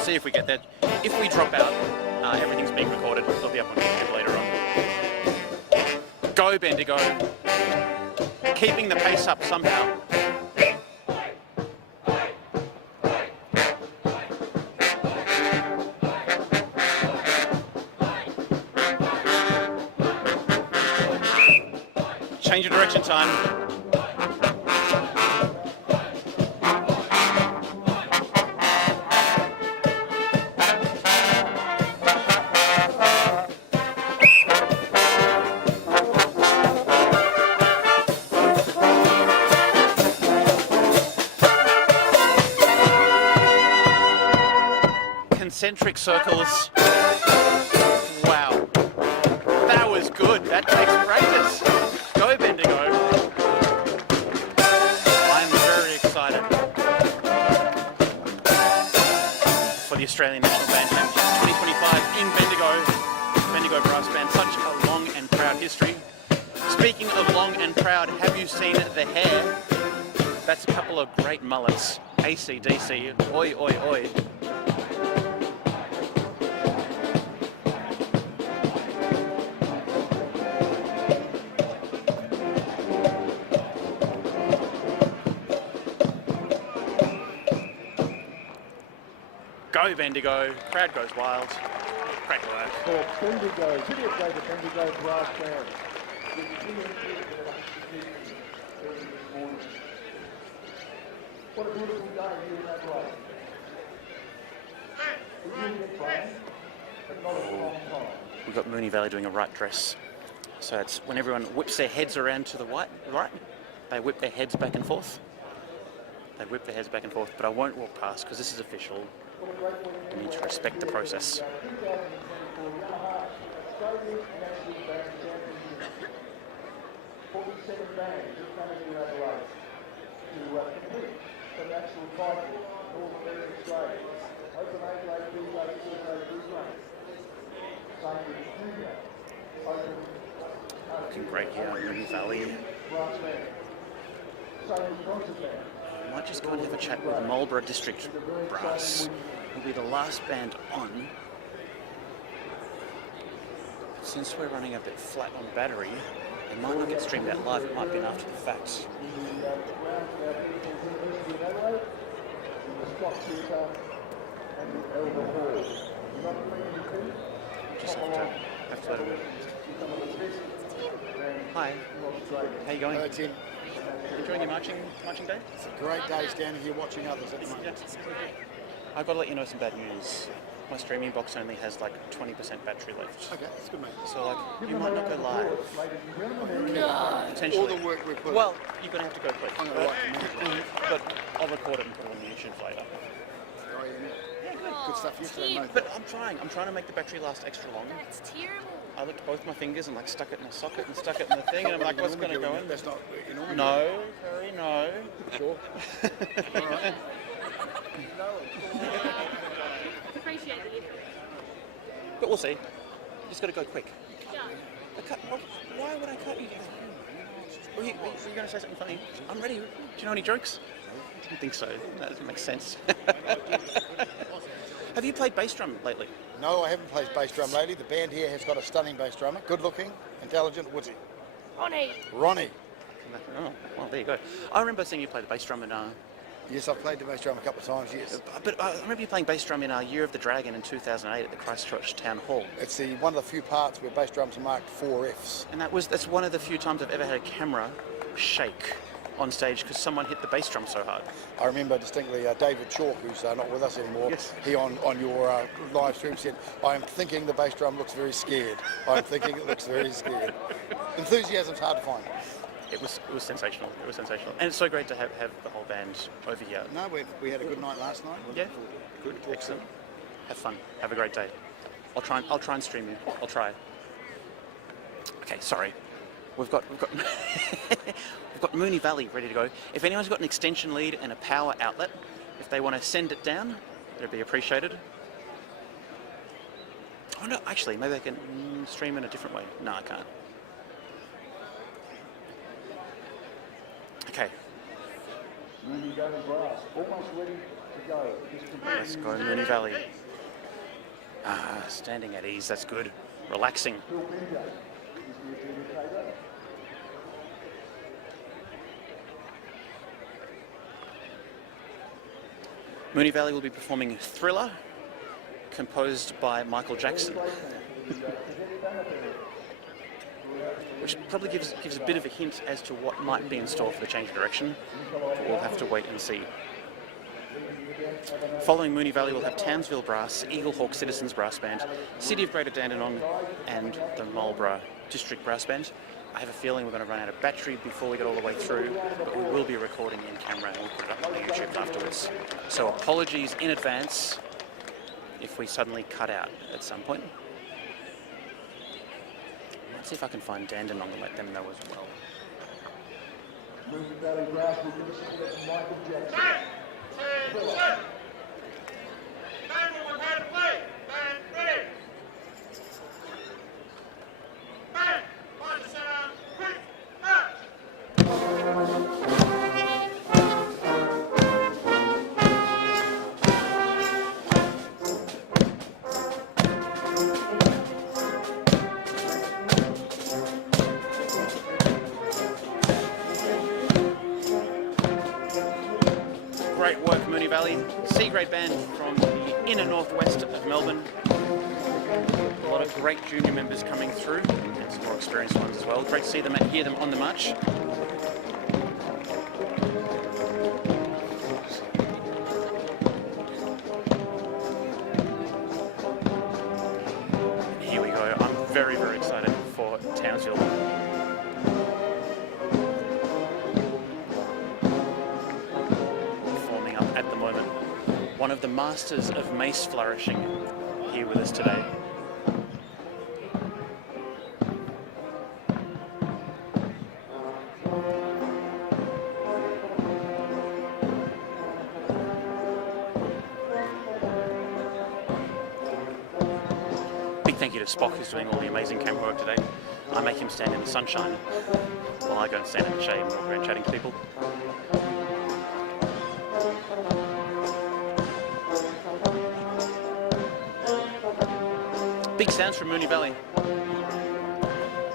See if we get that. If we drop out, everything's being recorded. It'll be up on YouTube later on. Go Bendigo. Keeping the pace up somehow. Change of direction time. concentric circles. Wow. That was good. That takes practice. Go Bendigo. I'm very excited for the Australian National Band Championships 2025 in Bendigo Brass Band. Such a long and proud history. Speaking of long and proud, have you seen the hair? That's a couple of great mullets. AC/DC, oi oi oi. Go Bendigo, crowd goes wild. Great work. For Bendigo, City of Greater Bendigo Brass Band. What a beautiful day here in Adelaide. We do get rain, but not a long time. We've got Moonee Valley doing a right dress. So it's when everyone whips their heads around to the right, they whip their heads back and forth. They whip their heads back and forth, but I won't walk past because this is official. We need to respect the process. 47 bands just coming to Adelaide to compete for the national title in North American Australia. Open Adelaide, B-Day, Survey, B-Day. Same with Junior. Open. Looking great here, Moonee Valley. Brass band. Same with concert band. I might just go and have a chat with the Marlborough District Brass. Will be the last band on. Since we're running a bit flat on battery, it might not get streamed out live, it might be after the fact. Just have to let it. Hi. How you going? Hello, Tim. Enjoying your marching day? It's a great day standing here watching others at the moment. I've got to let you know some bad news. My streaming box only has like 20% battery left. Okay, that's good, mate. So like, you might not go live. No. Potentially. All the work we put. Well, you're going to have to go quick. I'm going to write them. But I'll record it and put it on the YouTube later. Oh, yeah, good stuff yesterday, mate. But I'm trying to make the battery last extra long. It's terrible. I licked both my fingers and like stuck it in a socket and stuck it in the thing, and I'm like, what's going to go in? That's not you normally No, Harry, no. Sure. All right. Appreciate the effort. But we'll see. Just got to go quick. Yeah. Why would I cut you? Were you going to say something funny? I'm ready. Do you know any jokes? I didn't think so. That doesn't make sense. Have you played bass drum lately? No, I haven't played bass drum lately. The band here has got a stunning bass drummer. Good looking, intelligent, witty. Ronnie. Oh, well, there you go. I remember seeing you play the bass drum in... Yes, I've played the bass drum a couple of times, yes. But I remember you playing bass drum in Year of the Dragon in 2008 at the Christchurch Town Hall. It's one of the few parts where bass drums are marked 4Fs. And that's one of the few times I've ever had a camera shake on stage because someone hit the bass drum so hard. I remember distinctly David Chalk, who's not with us anymore, yes. He on your live stream said, I'm thinking the bass drum looks very scared. I'm thinking it looks very scared. Enthusiasm's hard to find. It was sensational. It was sensational. And it's so great to have the whole band over here. No, we had a good night last night. Yeah, good, excellent. Have fun. Have a great day. I'll try and stream you. I'll try. Okay, sorry. We've got we've got Moonee Valley ready to go. If anyone's got an extension lead and a power outlet, if they want to send it down, it'd be appreciated. Oh no, actually, maybe I can stream in a different way. No, I can't. Okay. Moonee Valley Brass, almost ready to go. Let's go, Moonee Valley. Standing at ease, that's good. Relaxing. Phil Bender is the adjudicator. Moonee Valley will be performing Thriller, composed by Michael Jackson. Which probably gives a bit of a hint as to what might be in store for the change of direction. But we'll have to wait and see. Following Moonee Valley, we'll have Townsville Brass, Eagle Hawk Citizens Brass Band, City of Greater Dandenong, and the Marlborough District Brass Band. I have a feeling we're going to run out of battery before we get all the way through, but we will be recording in camera and we'll put it up on the YouTube afterwards. So apologies in advance if we suddenly cut out at some point. Let's see if I can find Dandenong and let them know as well. Moonee Valley Brass will give us a bit Michael Jackson. Great work, Moonee Valley. C-grade band from the inner northwest of Melbourne. A lot of great junior members coming through, and some more experienced ones as well. Great to see them and hear them on the march. And here we go. I'm very, very excited for Townsville. One of the masters of mace flourishing here with us today. Big thank you to Spock, who's doing all the amazing camera work today. I make him stand in the sunshine while I go and stand in the shade and walk around chatting to people. Big sounds from Moonee Valley.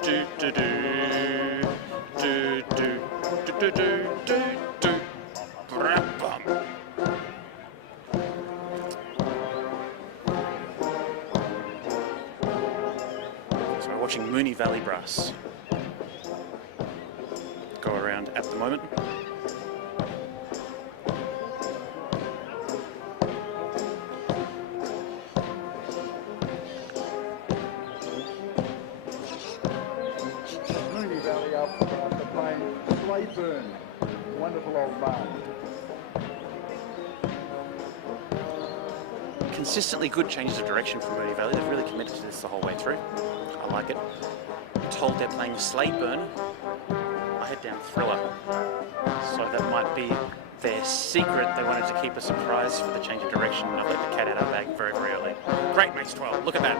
Do do do do do do do do do. So we're watching Moonee Valley Brass go around at the moment. Burn, wonderful old barn. Consistently good changes of direction from Moonee Valley. They've really committed to this the whole way through. I like it. I'm told they're playing Sladeburn. I had down Thriller. So that might be their secret. They wanted to keep a surprise for the change of direction. I've let the cat out of the bag very, very early. Great Mace 12. Look at that.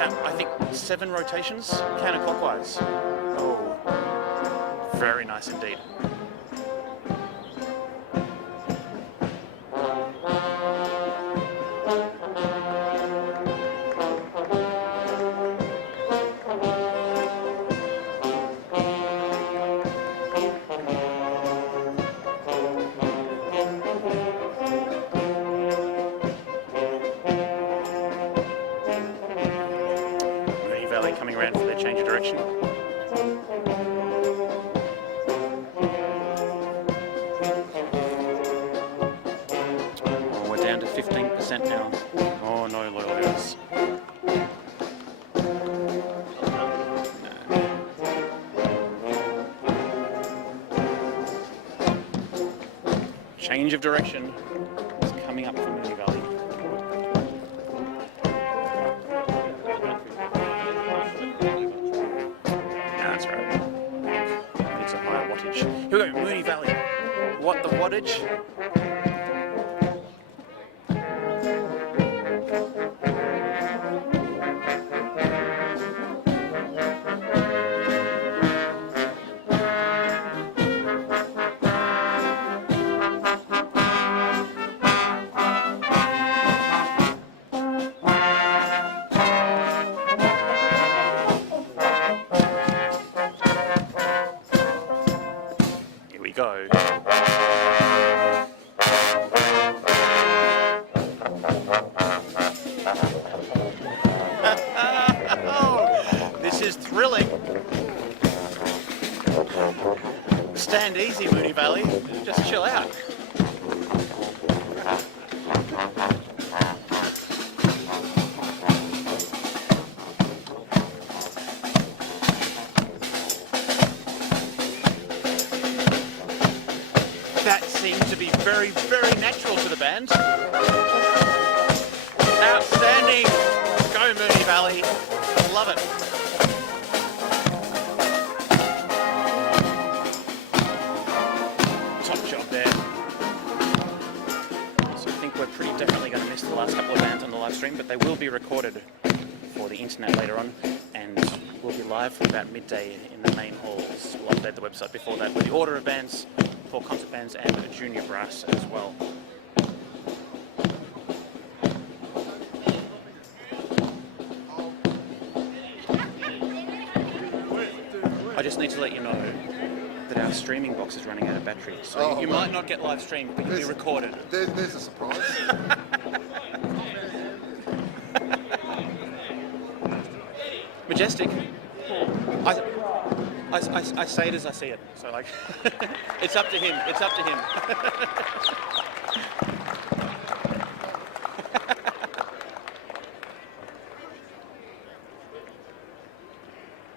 That, I think, 7 rotations counterclockwise. Oh. Very nice indeed. Moonee Valley coming around for their change of direction. Now. Oh no, loyalists. Change of direction is coming up from Moonee Valley. Yeah, that's right. It's a higher wattage. Here we go, Moonee Valley. What the wattage? Go. This is thrilling. Stand easy, Moonee Valley. Just chill out. That seemed to be very, very natural to the band. Outstanding. Go Moonee Valley. Love it. Top job there. So I think we're pretty definitely going to miss the last couple of bands on the live stream, but they will be recorded for the internet later on, and will be live from about midday in the main halls. We'll update the website before that with the order of bands for concert bands and junior brass as well. I just need to let you know that our streaming box is running out of battery, so you might not get live streamed, but you'll be recorded. There's a surprise. Majestic. I say it as I see it. So like, it's up to him. It's up to him.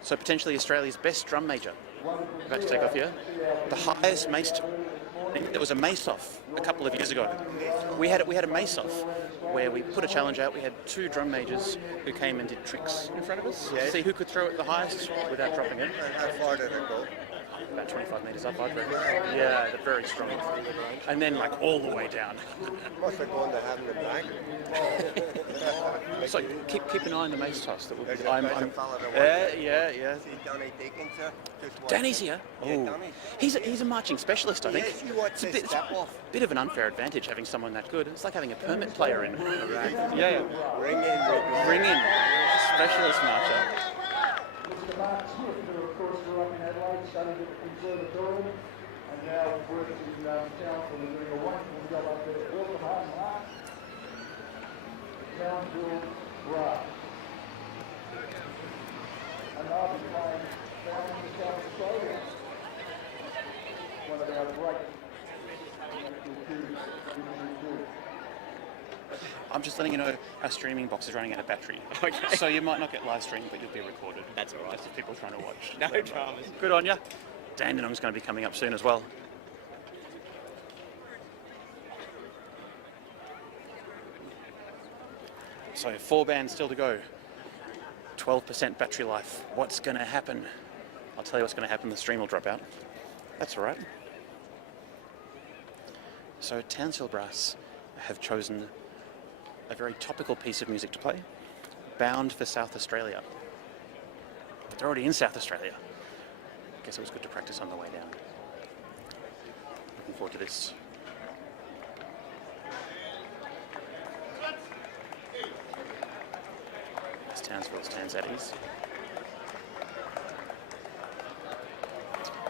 So potentially Australia's best drum major about to take off here. The highest mace. There was a mace-off a couple of years ago. We had a mace-off where we put a challenge out. We had 2 drum majors who came and did tricks in front of us to see who could throw it the highest without dropping it. How far did it go? About 25 metres up, I'd reckon. Yeah, they're very strong. And then like all the way down. Must have gone to having them back. So keep an eye on the mace toss. That will be. There's a fella that Yeah. See Danny Dickens, just watch. Danny's here. Yeah, Oh, Danny. he's a marching specialist, I think. Yes, you watch It's a this bit, step off. bit of an unfair advantage having someone that good. It's like having a permit player in. Yeah. Ring in. Ring in. Specialist marcher. Mr. Mark Smith, who of course grew up in Adelaide, studied at the Conservatorium, and now works in Townsville and doing a wonderful job up there. Welcome home, Mark. Townsville Brass. And I'll be playing down in South Australia. One of our great I'm just letting you know our streaming box is running out of battery. Okay. So you might not get live streamed, but you'll be recorded. That's all right. Just if people are trying to watch. No dramas. Good on you. Dandenong's going to be coming up soon as well. So 4 bands still to go. 12% battery life. What's going to happen? I'll tell you what's going to happen. The stream will drop out. That's all right. So Townsville Brass have chosen a very topical piece of music to play, Bound for South Australia. They're already in South Australia. I guess it was good to practice on the way down. Looking forward to this. As Townsville stands at ease.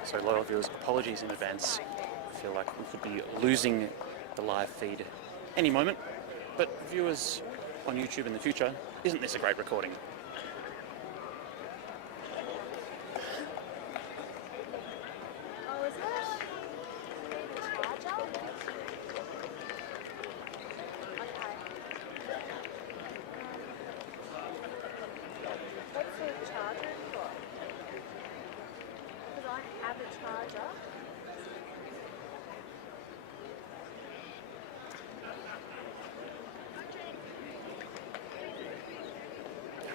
So loyal viewers, apologies in advance. I feel like we could be losing the live feed any moment. But viewers on YouTube in the future, isn't this a great recording? Oh, is that a charger? Okay. What's the charger for? Because I have a charger.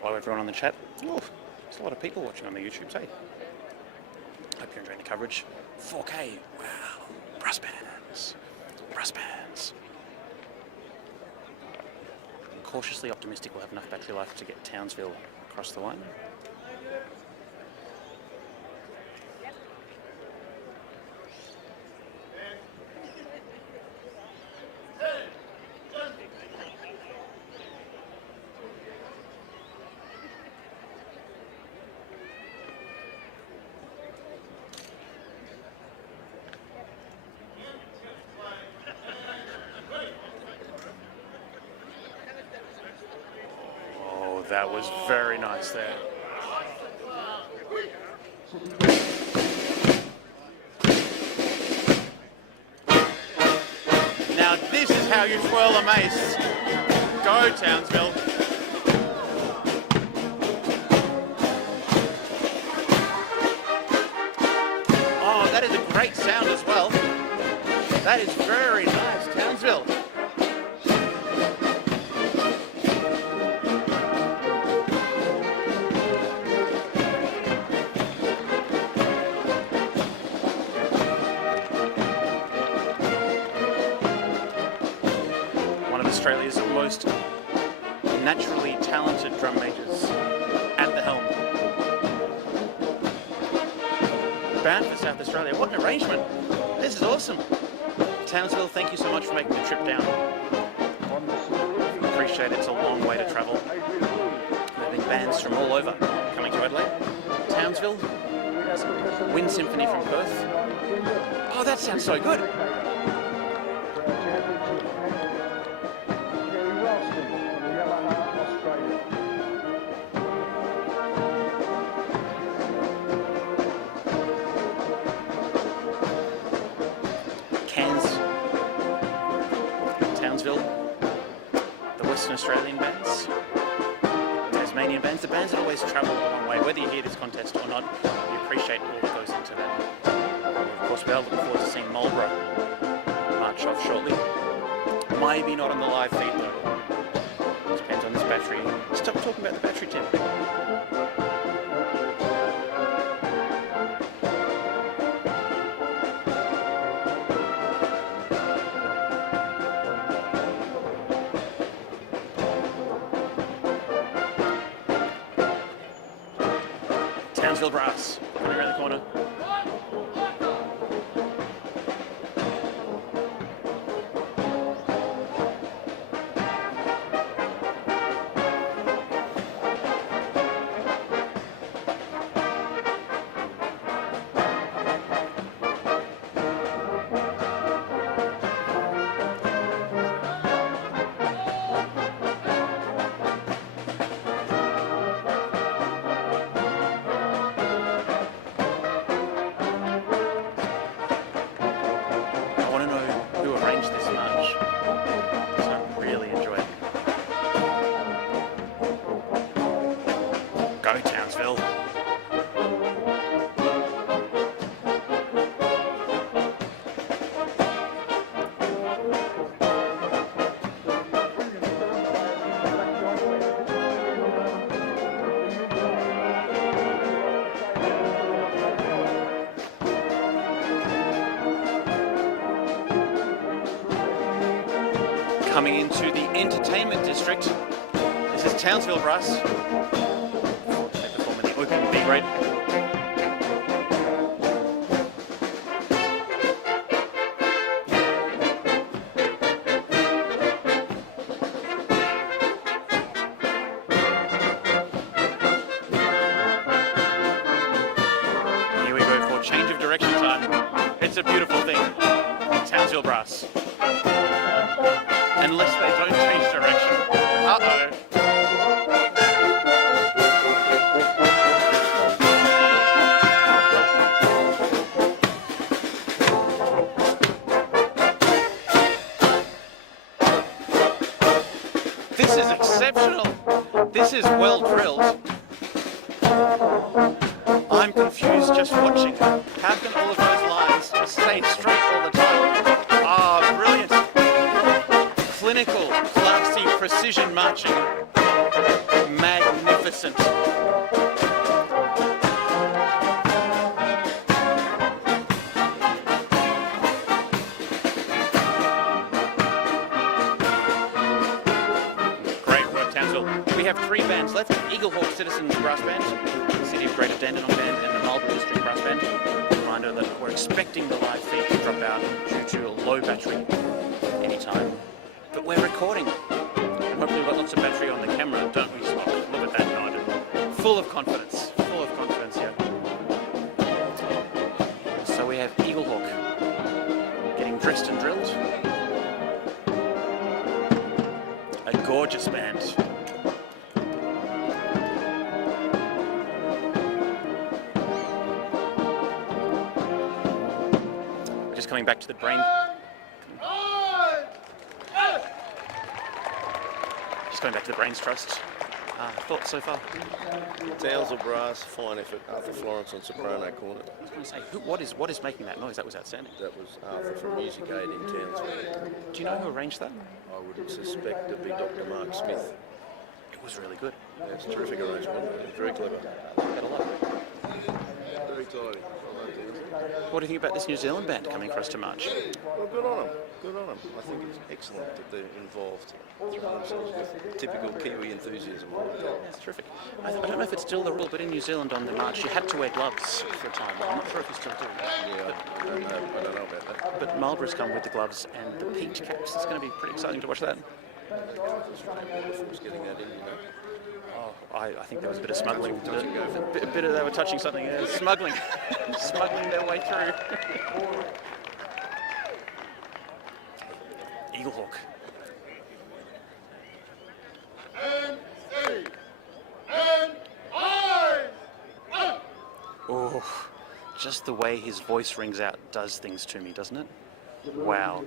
Hello everyone on the chat. Oh, there's a lot of people watching on the YouTube, hey. Hope you're enjoying the coverage. 4K, wow. Brass bands. Brass bands. I'm cautiously optimistic we'll have enough battery life to get Townsville across the line. That was very nice there. Now this is how you twirl a mace. Go Townsville. Oh, that is a great sound as well. That is very nice, Townsville. Australia's most naturally talented drum majors at the helm. Bound for South Australia. What an arrangement. This is awesome. Townsville, thank you so much for making the trip down. Appreciate it. It's a long way to travel. Having bands from all over coming to Adelaide. Townsville, Wind Symphony from Perth. Oh, that sounds so good. Cairns, Townsville, the Western Australian bands, Tasmanian bands. The bands that always travel a long way, whether you hear this contest or not, we appreciate all that goes into that. Of course, we are looking forward to seeing Marlborough march off shortly. Maybe not on the live feed though. Depends on this battery. Stop talking about the battery, Tim. Townsville Brass, coming around the corner. Coming into the entertainment district, this is Townsville Brass. They perform in the open B grade. Here we go for change of direction time. It's a beautiful thing. Townsville Brass. Unless they don't change direction. Uh-oh. This is exceptional. This is well drilled. I'm confused just watching. How can all of those lines just stay straight all the time? Ah, brilliant. Clinical, classy, precision marching. Magnificent. Great work, Townsville. We have 3 bands left: Eagle Hawk Citizens Brass Band, City of Greater Dandenong Band, and the Marlborough District Brass Band. Reminder that we're expecting the live feed to drop out due to a low battery anytime. But we're recording. And hopefully we've got lots of battery on the camera, don't we, Spock? Look at that, Nigel. Full of confidence. Full of confidence here. So we have Eagle Hawk getting dressed and drilled. A gorgeous band. We're just coming back to the brain. Going back to the Brains Trust. Thoughts so far? Townsville Brass, fine effort. Arthur Florence on soprano cornet. I was going to say, what is making that noise? That was outstanding. That was Arthur from Music Aid in Townsville. Do you know who arranged that? I would suspect to be Dr. Mark Smith. It was really good. That's a terrific arrangement. Very clever. Had a lot. Very tidy. What do you think about this New Zealand band coming for us to march? Well, good on them. Good on them. I think it's excellent that they're involved, throwing themselves with typical Kiwi enthusiasm. That's terrific. I don't know if it's still the rule, but in New Zealand on the march, you had to wear gloves for a time. I'm not sure if you still do. Yeah, I don't know about that. But Marlborough's come with the gloves and the peach caps. It's going to be pretty exciting to watch that. Who's getting that in, you know? Oh, I think there was a bit of smuggling. A bit of they were touching something. Smuggling. Smuggling their way through. Eaglehawk. Oh, just the way his voice rings out does things to me, doesn't it? Wow.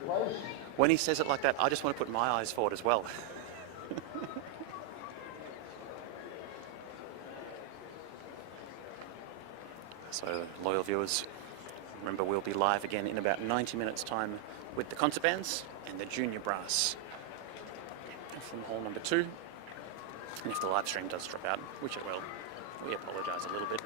When he says it like that, I just want to put my eyes forward as well. So, loyal viewers, remember we'll be live again in about 90 minutes' time with the concert bands and the junior brass from hall number 2. And if the live stream does drop out, which it will, we apologise a little bit.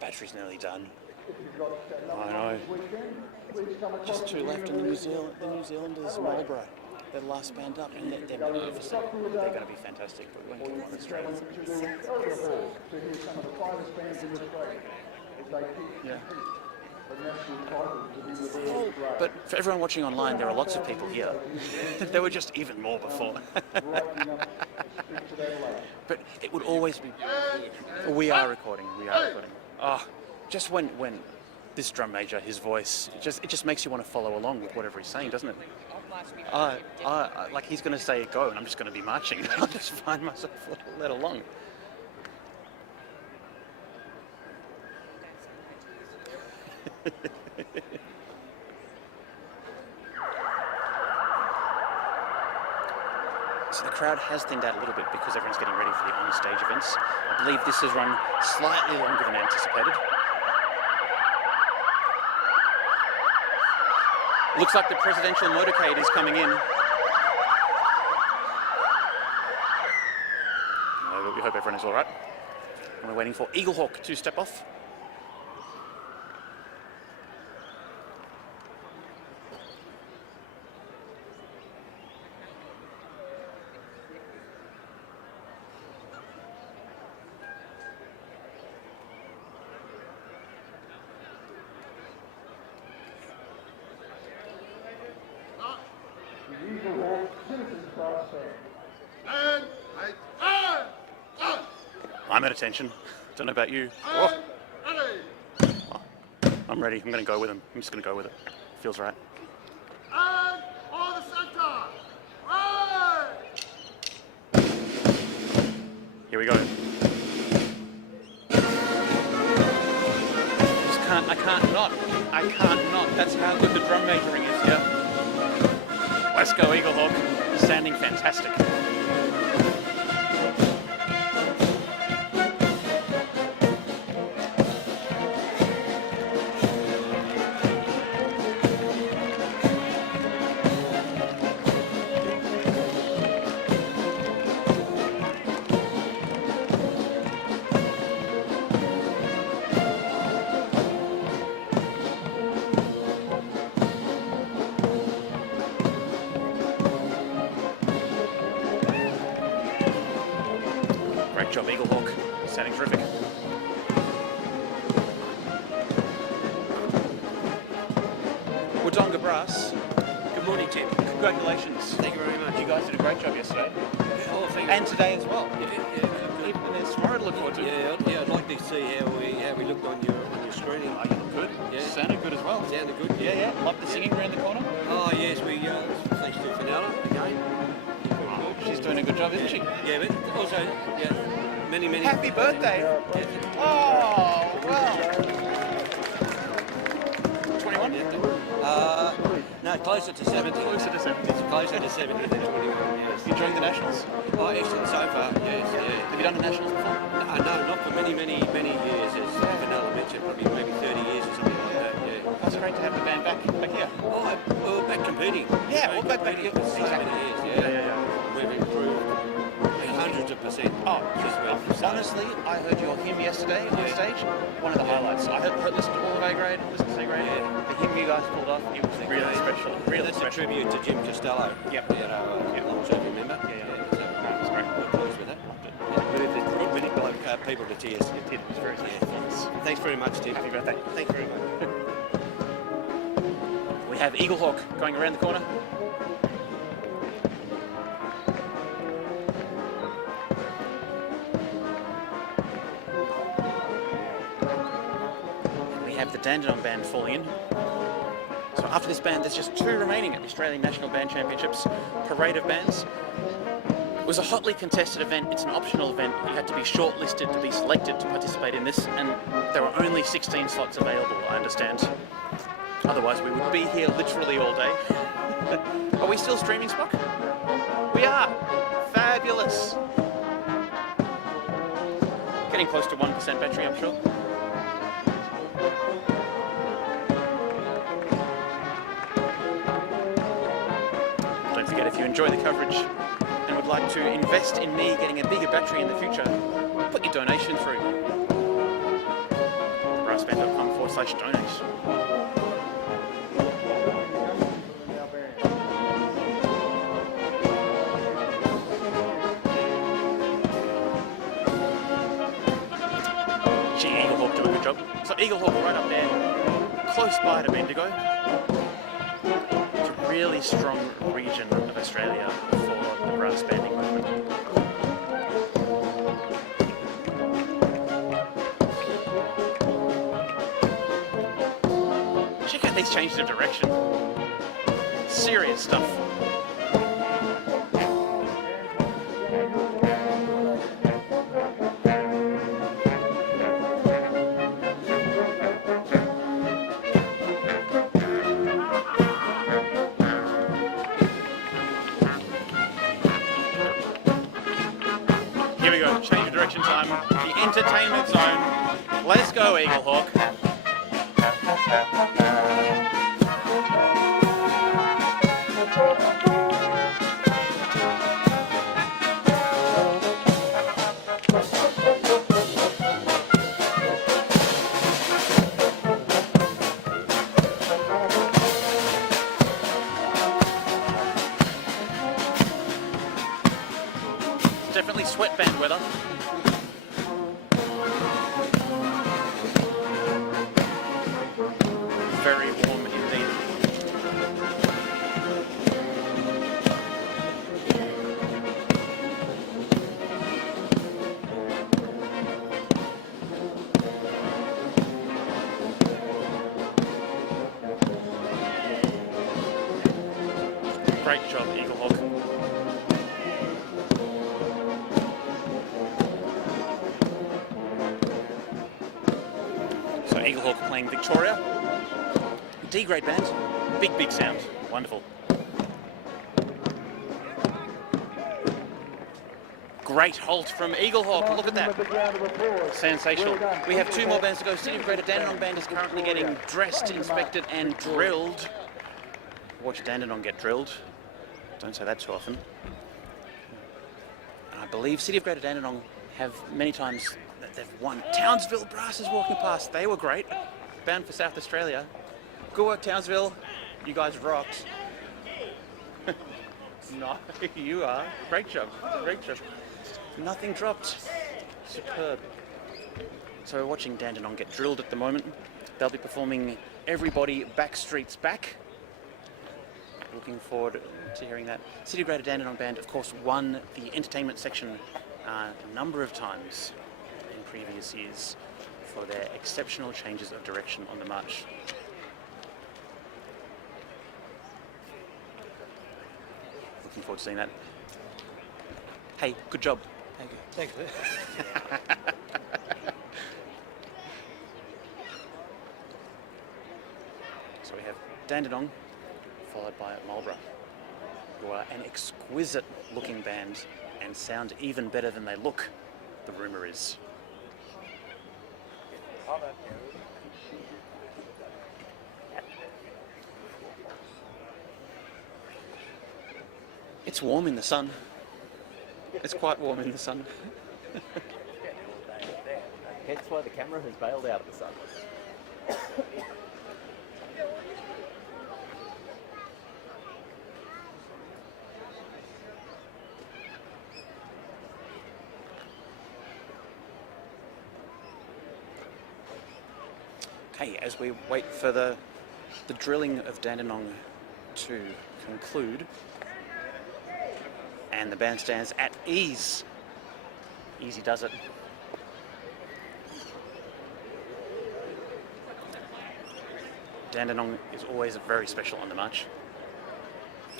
Battery's nearly done. I know. Just 2 left in the New Zealanders, Marlborough. They're the last band up, and they're magnificent. They're going to be fantastic. But when come on Australia, yeah. But for everyone watching online, there are lots of people here. There were just even more before. But it would always be. We are recording. Oh, just when this drum major, his voice, it just makes you want to follow along with whatever he's saying, doesn't it? Like he's going to say go, and I'm just going to be marching. I'll just find myself led along. So the crowd has thinned out a little bit because everyone's getting ready for the on-stage events. I believe this has run slightly longer than anticipated. Looks like the presidential motorcade is coming in. We hope everyone is all right. And we're waiting for Eaglehawk to step off. I'm at attention. Don't know about you. Oh. I'm ready. I'm going to go with him. I'm just going to go with it. Feels right. Here we go. I can't not. That's how good the drum majoring is here. Let's go, Eaglehawk. Sounding fantastic. Great job, Eaglehawk. Sounding terrific. Wodonga Brass. Good morning, Tim. congratulations. Thank you very much. You guys did a great job yesterday. Oh, thank you. And today as well. Even there's tomorrow to look forward to. Yeah, I'd like to see how we looked on your screening. Oh, you look good. Yeah. Sounded good as well. Sounded good. Yeah. Love the singing around the corner. Oh yes, thanks to Fenella again. She's doing a good job, isn't she? Yeah, but also many. Happy birthday! Oh, well. 21? No, closer to 70. Closer to 70. It's closer to 70 than 21, yes. You enjoying the Nationals? Oh, excellent so far, yes, yeah. Have you done the Nationals before? No, not for many years, as Vanilla mentioned, probably maybe 30 years or something like that, yeah. Oh, it's great to have the band back here. Oh, well, back competing. Yeah, well, back here. For so many years, yeah. We've improved hundreds of percent. Oh, honestly, I heard your hymn yesterday on stage. One of the highlights. I listened to all of A grade, listened to C grade. Yeah. The hymn you guys pulled off, it was really special. Really That's special. a tribute to Jim Costello. Yep. Long-serving member. That's great. We're pleased with that. It brought many people to tears. It did. It was very special. Thanks very much, Tim. Happy birthday. Thank you very much. We have Eaglehawk going around the corner. We have the Dandenong Band falling in. So after this band, there's just 2 remaining at the Australian National Band Championships Parade of Bands. It was a hotly contested event. It's an optional event. You had to be shortlisted to be selected to participate in this, and there were only 16 slots available, I understand. Otherwise, we would be here literally all day. Are we still streaming, Spock? We are! Fabulous! Getting close to 1% battery, I'm sure. Don't forget, if you enjoy the coverage and would like to invest in me getting a bigger battery in the future, put your donation through. brassband.com/donate. Gee, Eaglehawk do a good job. So Eaglehawk right up there, close by to Bendigo. It's a really strong region of Australia for the brass banding movement. Check out these changes of direction. Serious stuff. Here we go, change of direction time. The entertainment zone. Let's go, Eaglehawk. Definitely sweatband weather. Very warm indeed. Great job, Eaglehawk. So Eaglehawk playing Victoria. D-grade band. Big sound. Wonderful. Great halt from Eaglehawk. Look at that. Sensational. We have 2 more bands to go. City of Greater Dandenong Band is currently getting dressed, inspected and drilled. Watch Dandenong get drilled. Don't say that too often. And I believe City of Greater Dandenong have many times that they've won. Townsville Brass is walking past. They were great. Bound for South Australia. Good work, Townsville. You guys rocked. No, you are. Great job. Great job. Nothing dropped. Superb. So we're watching Dandenong get drilled at the moment. They'll be performing Everybody Backstreet's Back. Looking forward to hearing that. City of Greater Dandenong Band, of course, won the entertainment section a number of times in previous years for their exceptional changes of direction on the march. Looking forward to seeing that. Hey, good job. Thank you. Thank you. So we have Dandenong, followed by Marlborough, who are an exquisite looking band and sound even better than they look, the rumour is. It's warm in the sun. It's quite warm in the sun. Hence why the camera has bailed out of the sun. Okay, as we wait for the drilling of Dandenong to conclude, and the bandstands at ease. Easy does it. Dandenong is always very special on the march.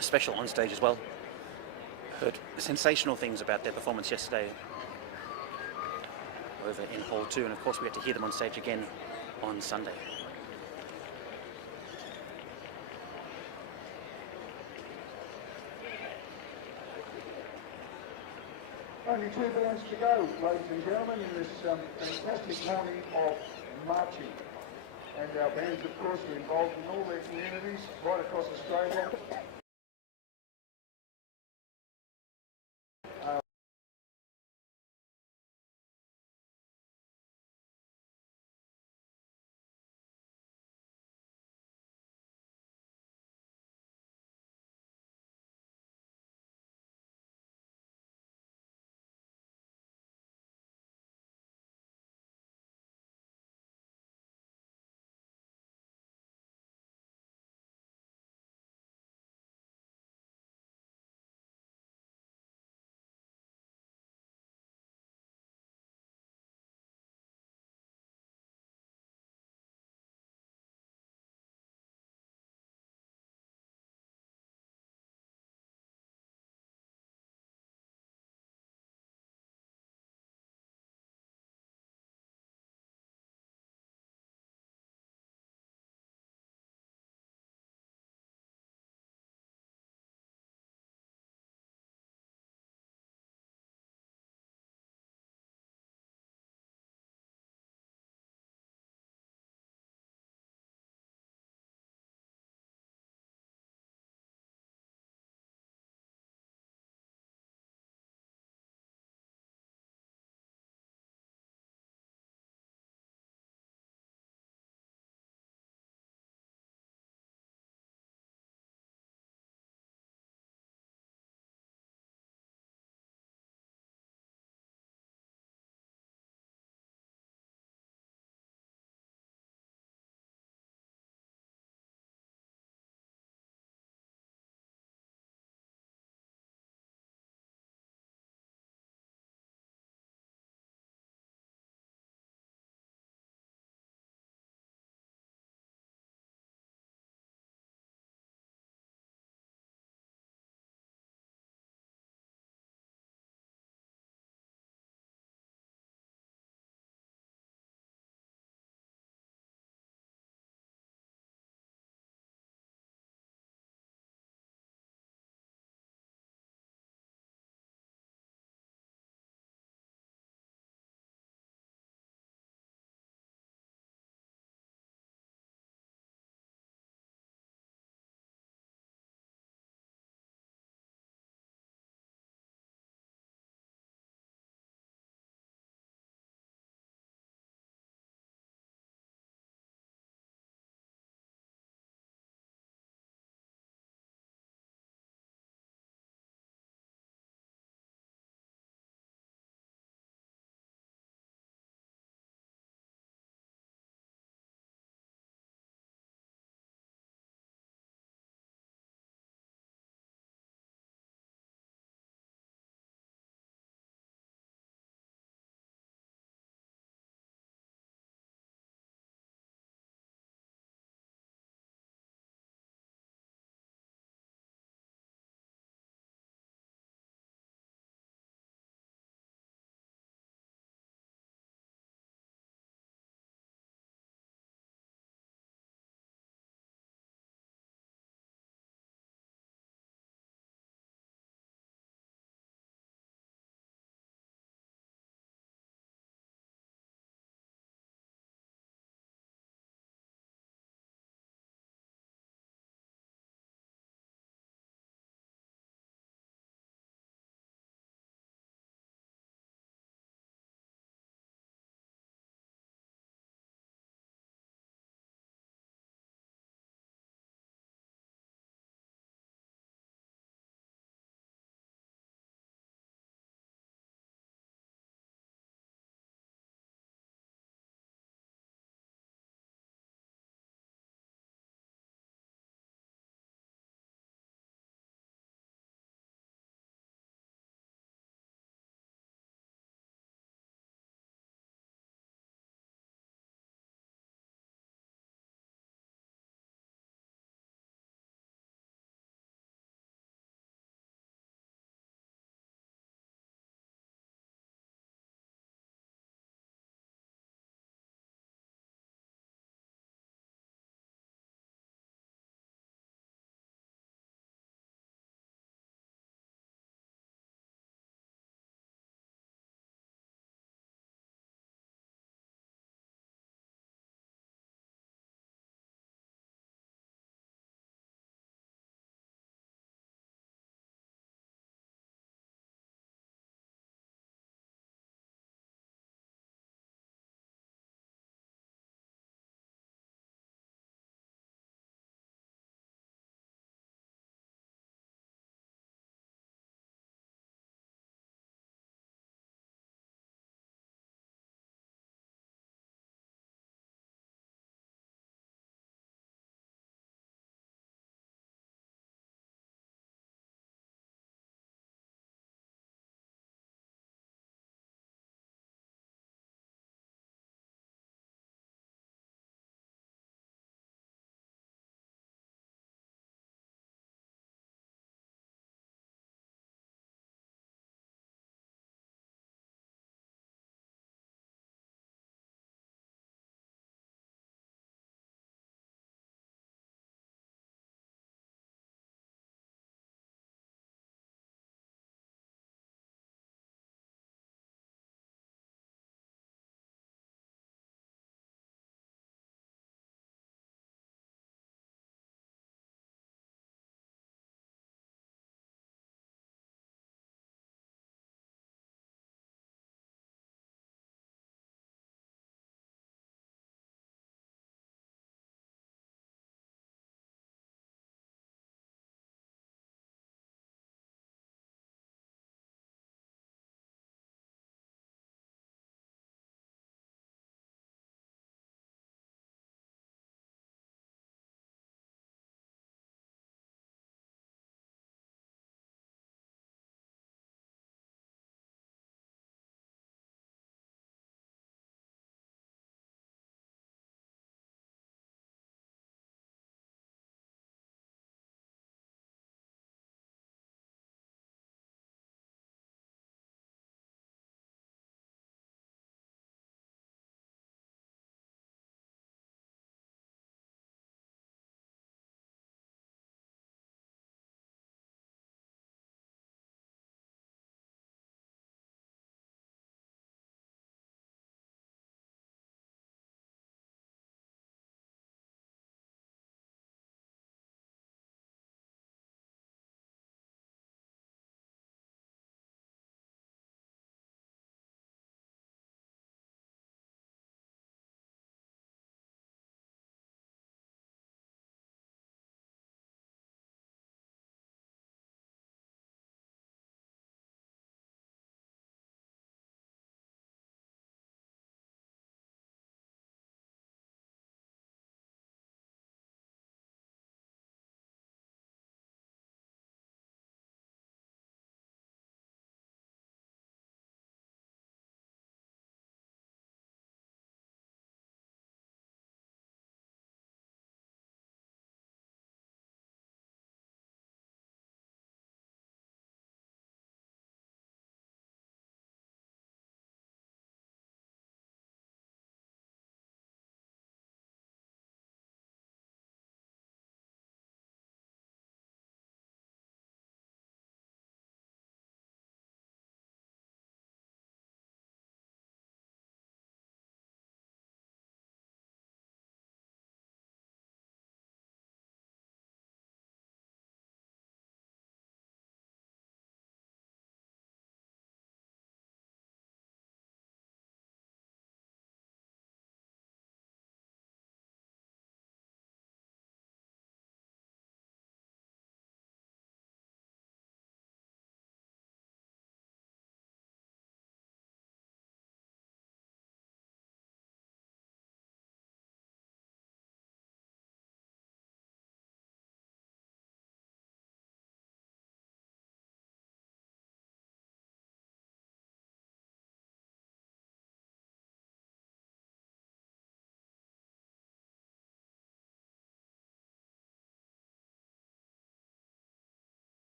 Special on stage as well. Heard sensational things about their performance yesterday over in Hall 2, and of course we had to hear them on stage again on Sunday. Only 2 bands to go, ladies and gentlemen, in this fantastic morning of marching. And our bands, of course, are involved in all their communities right across Australia.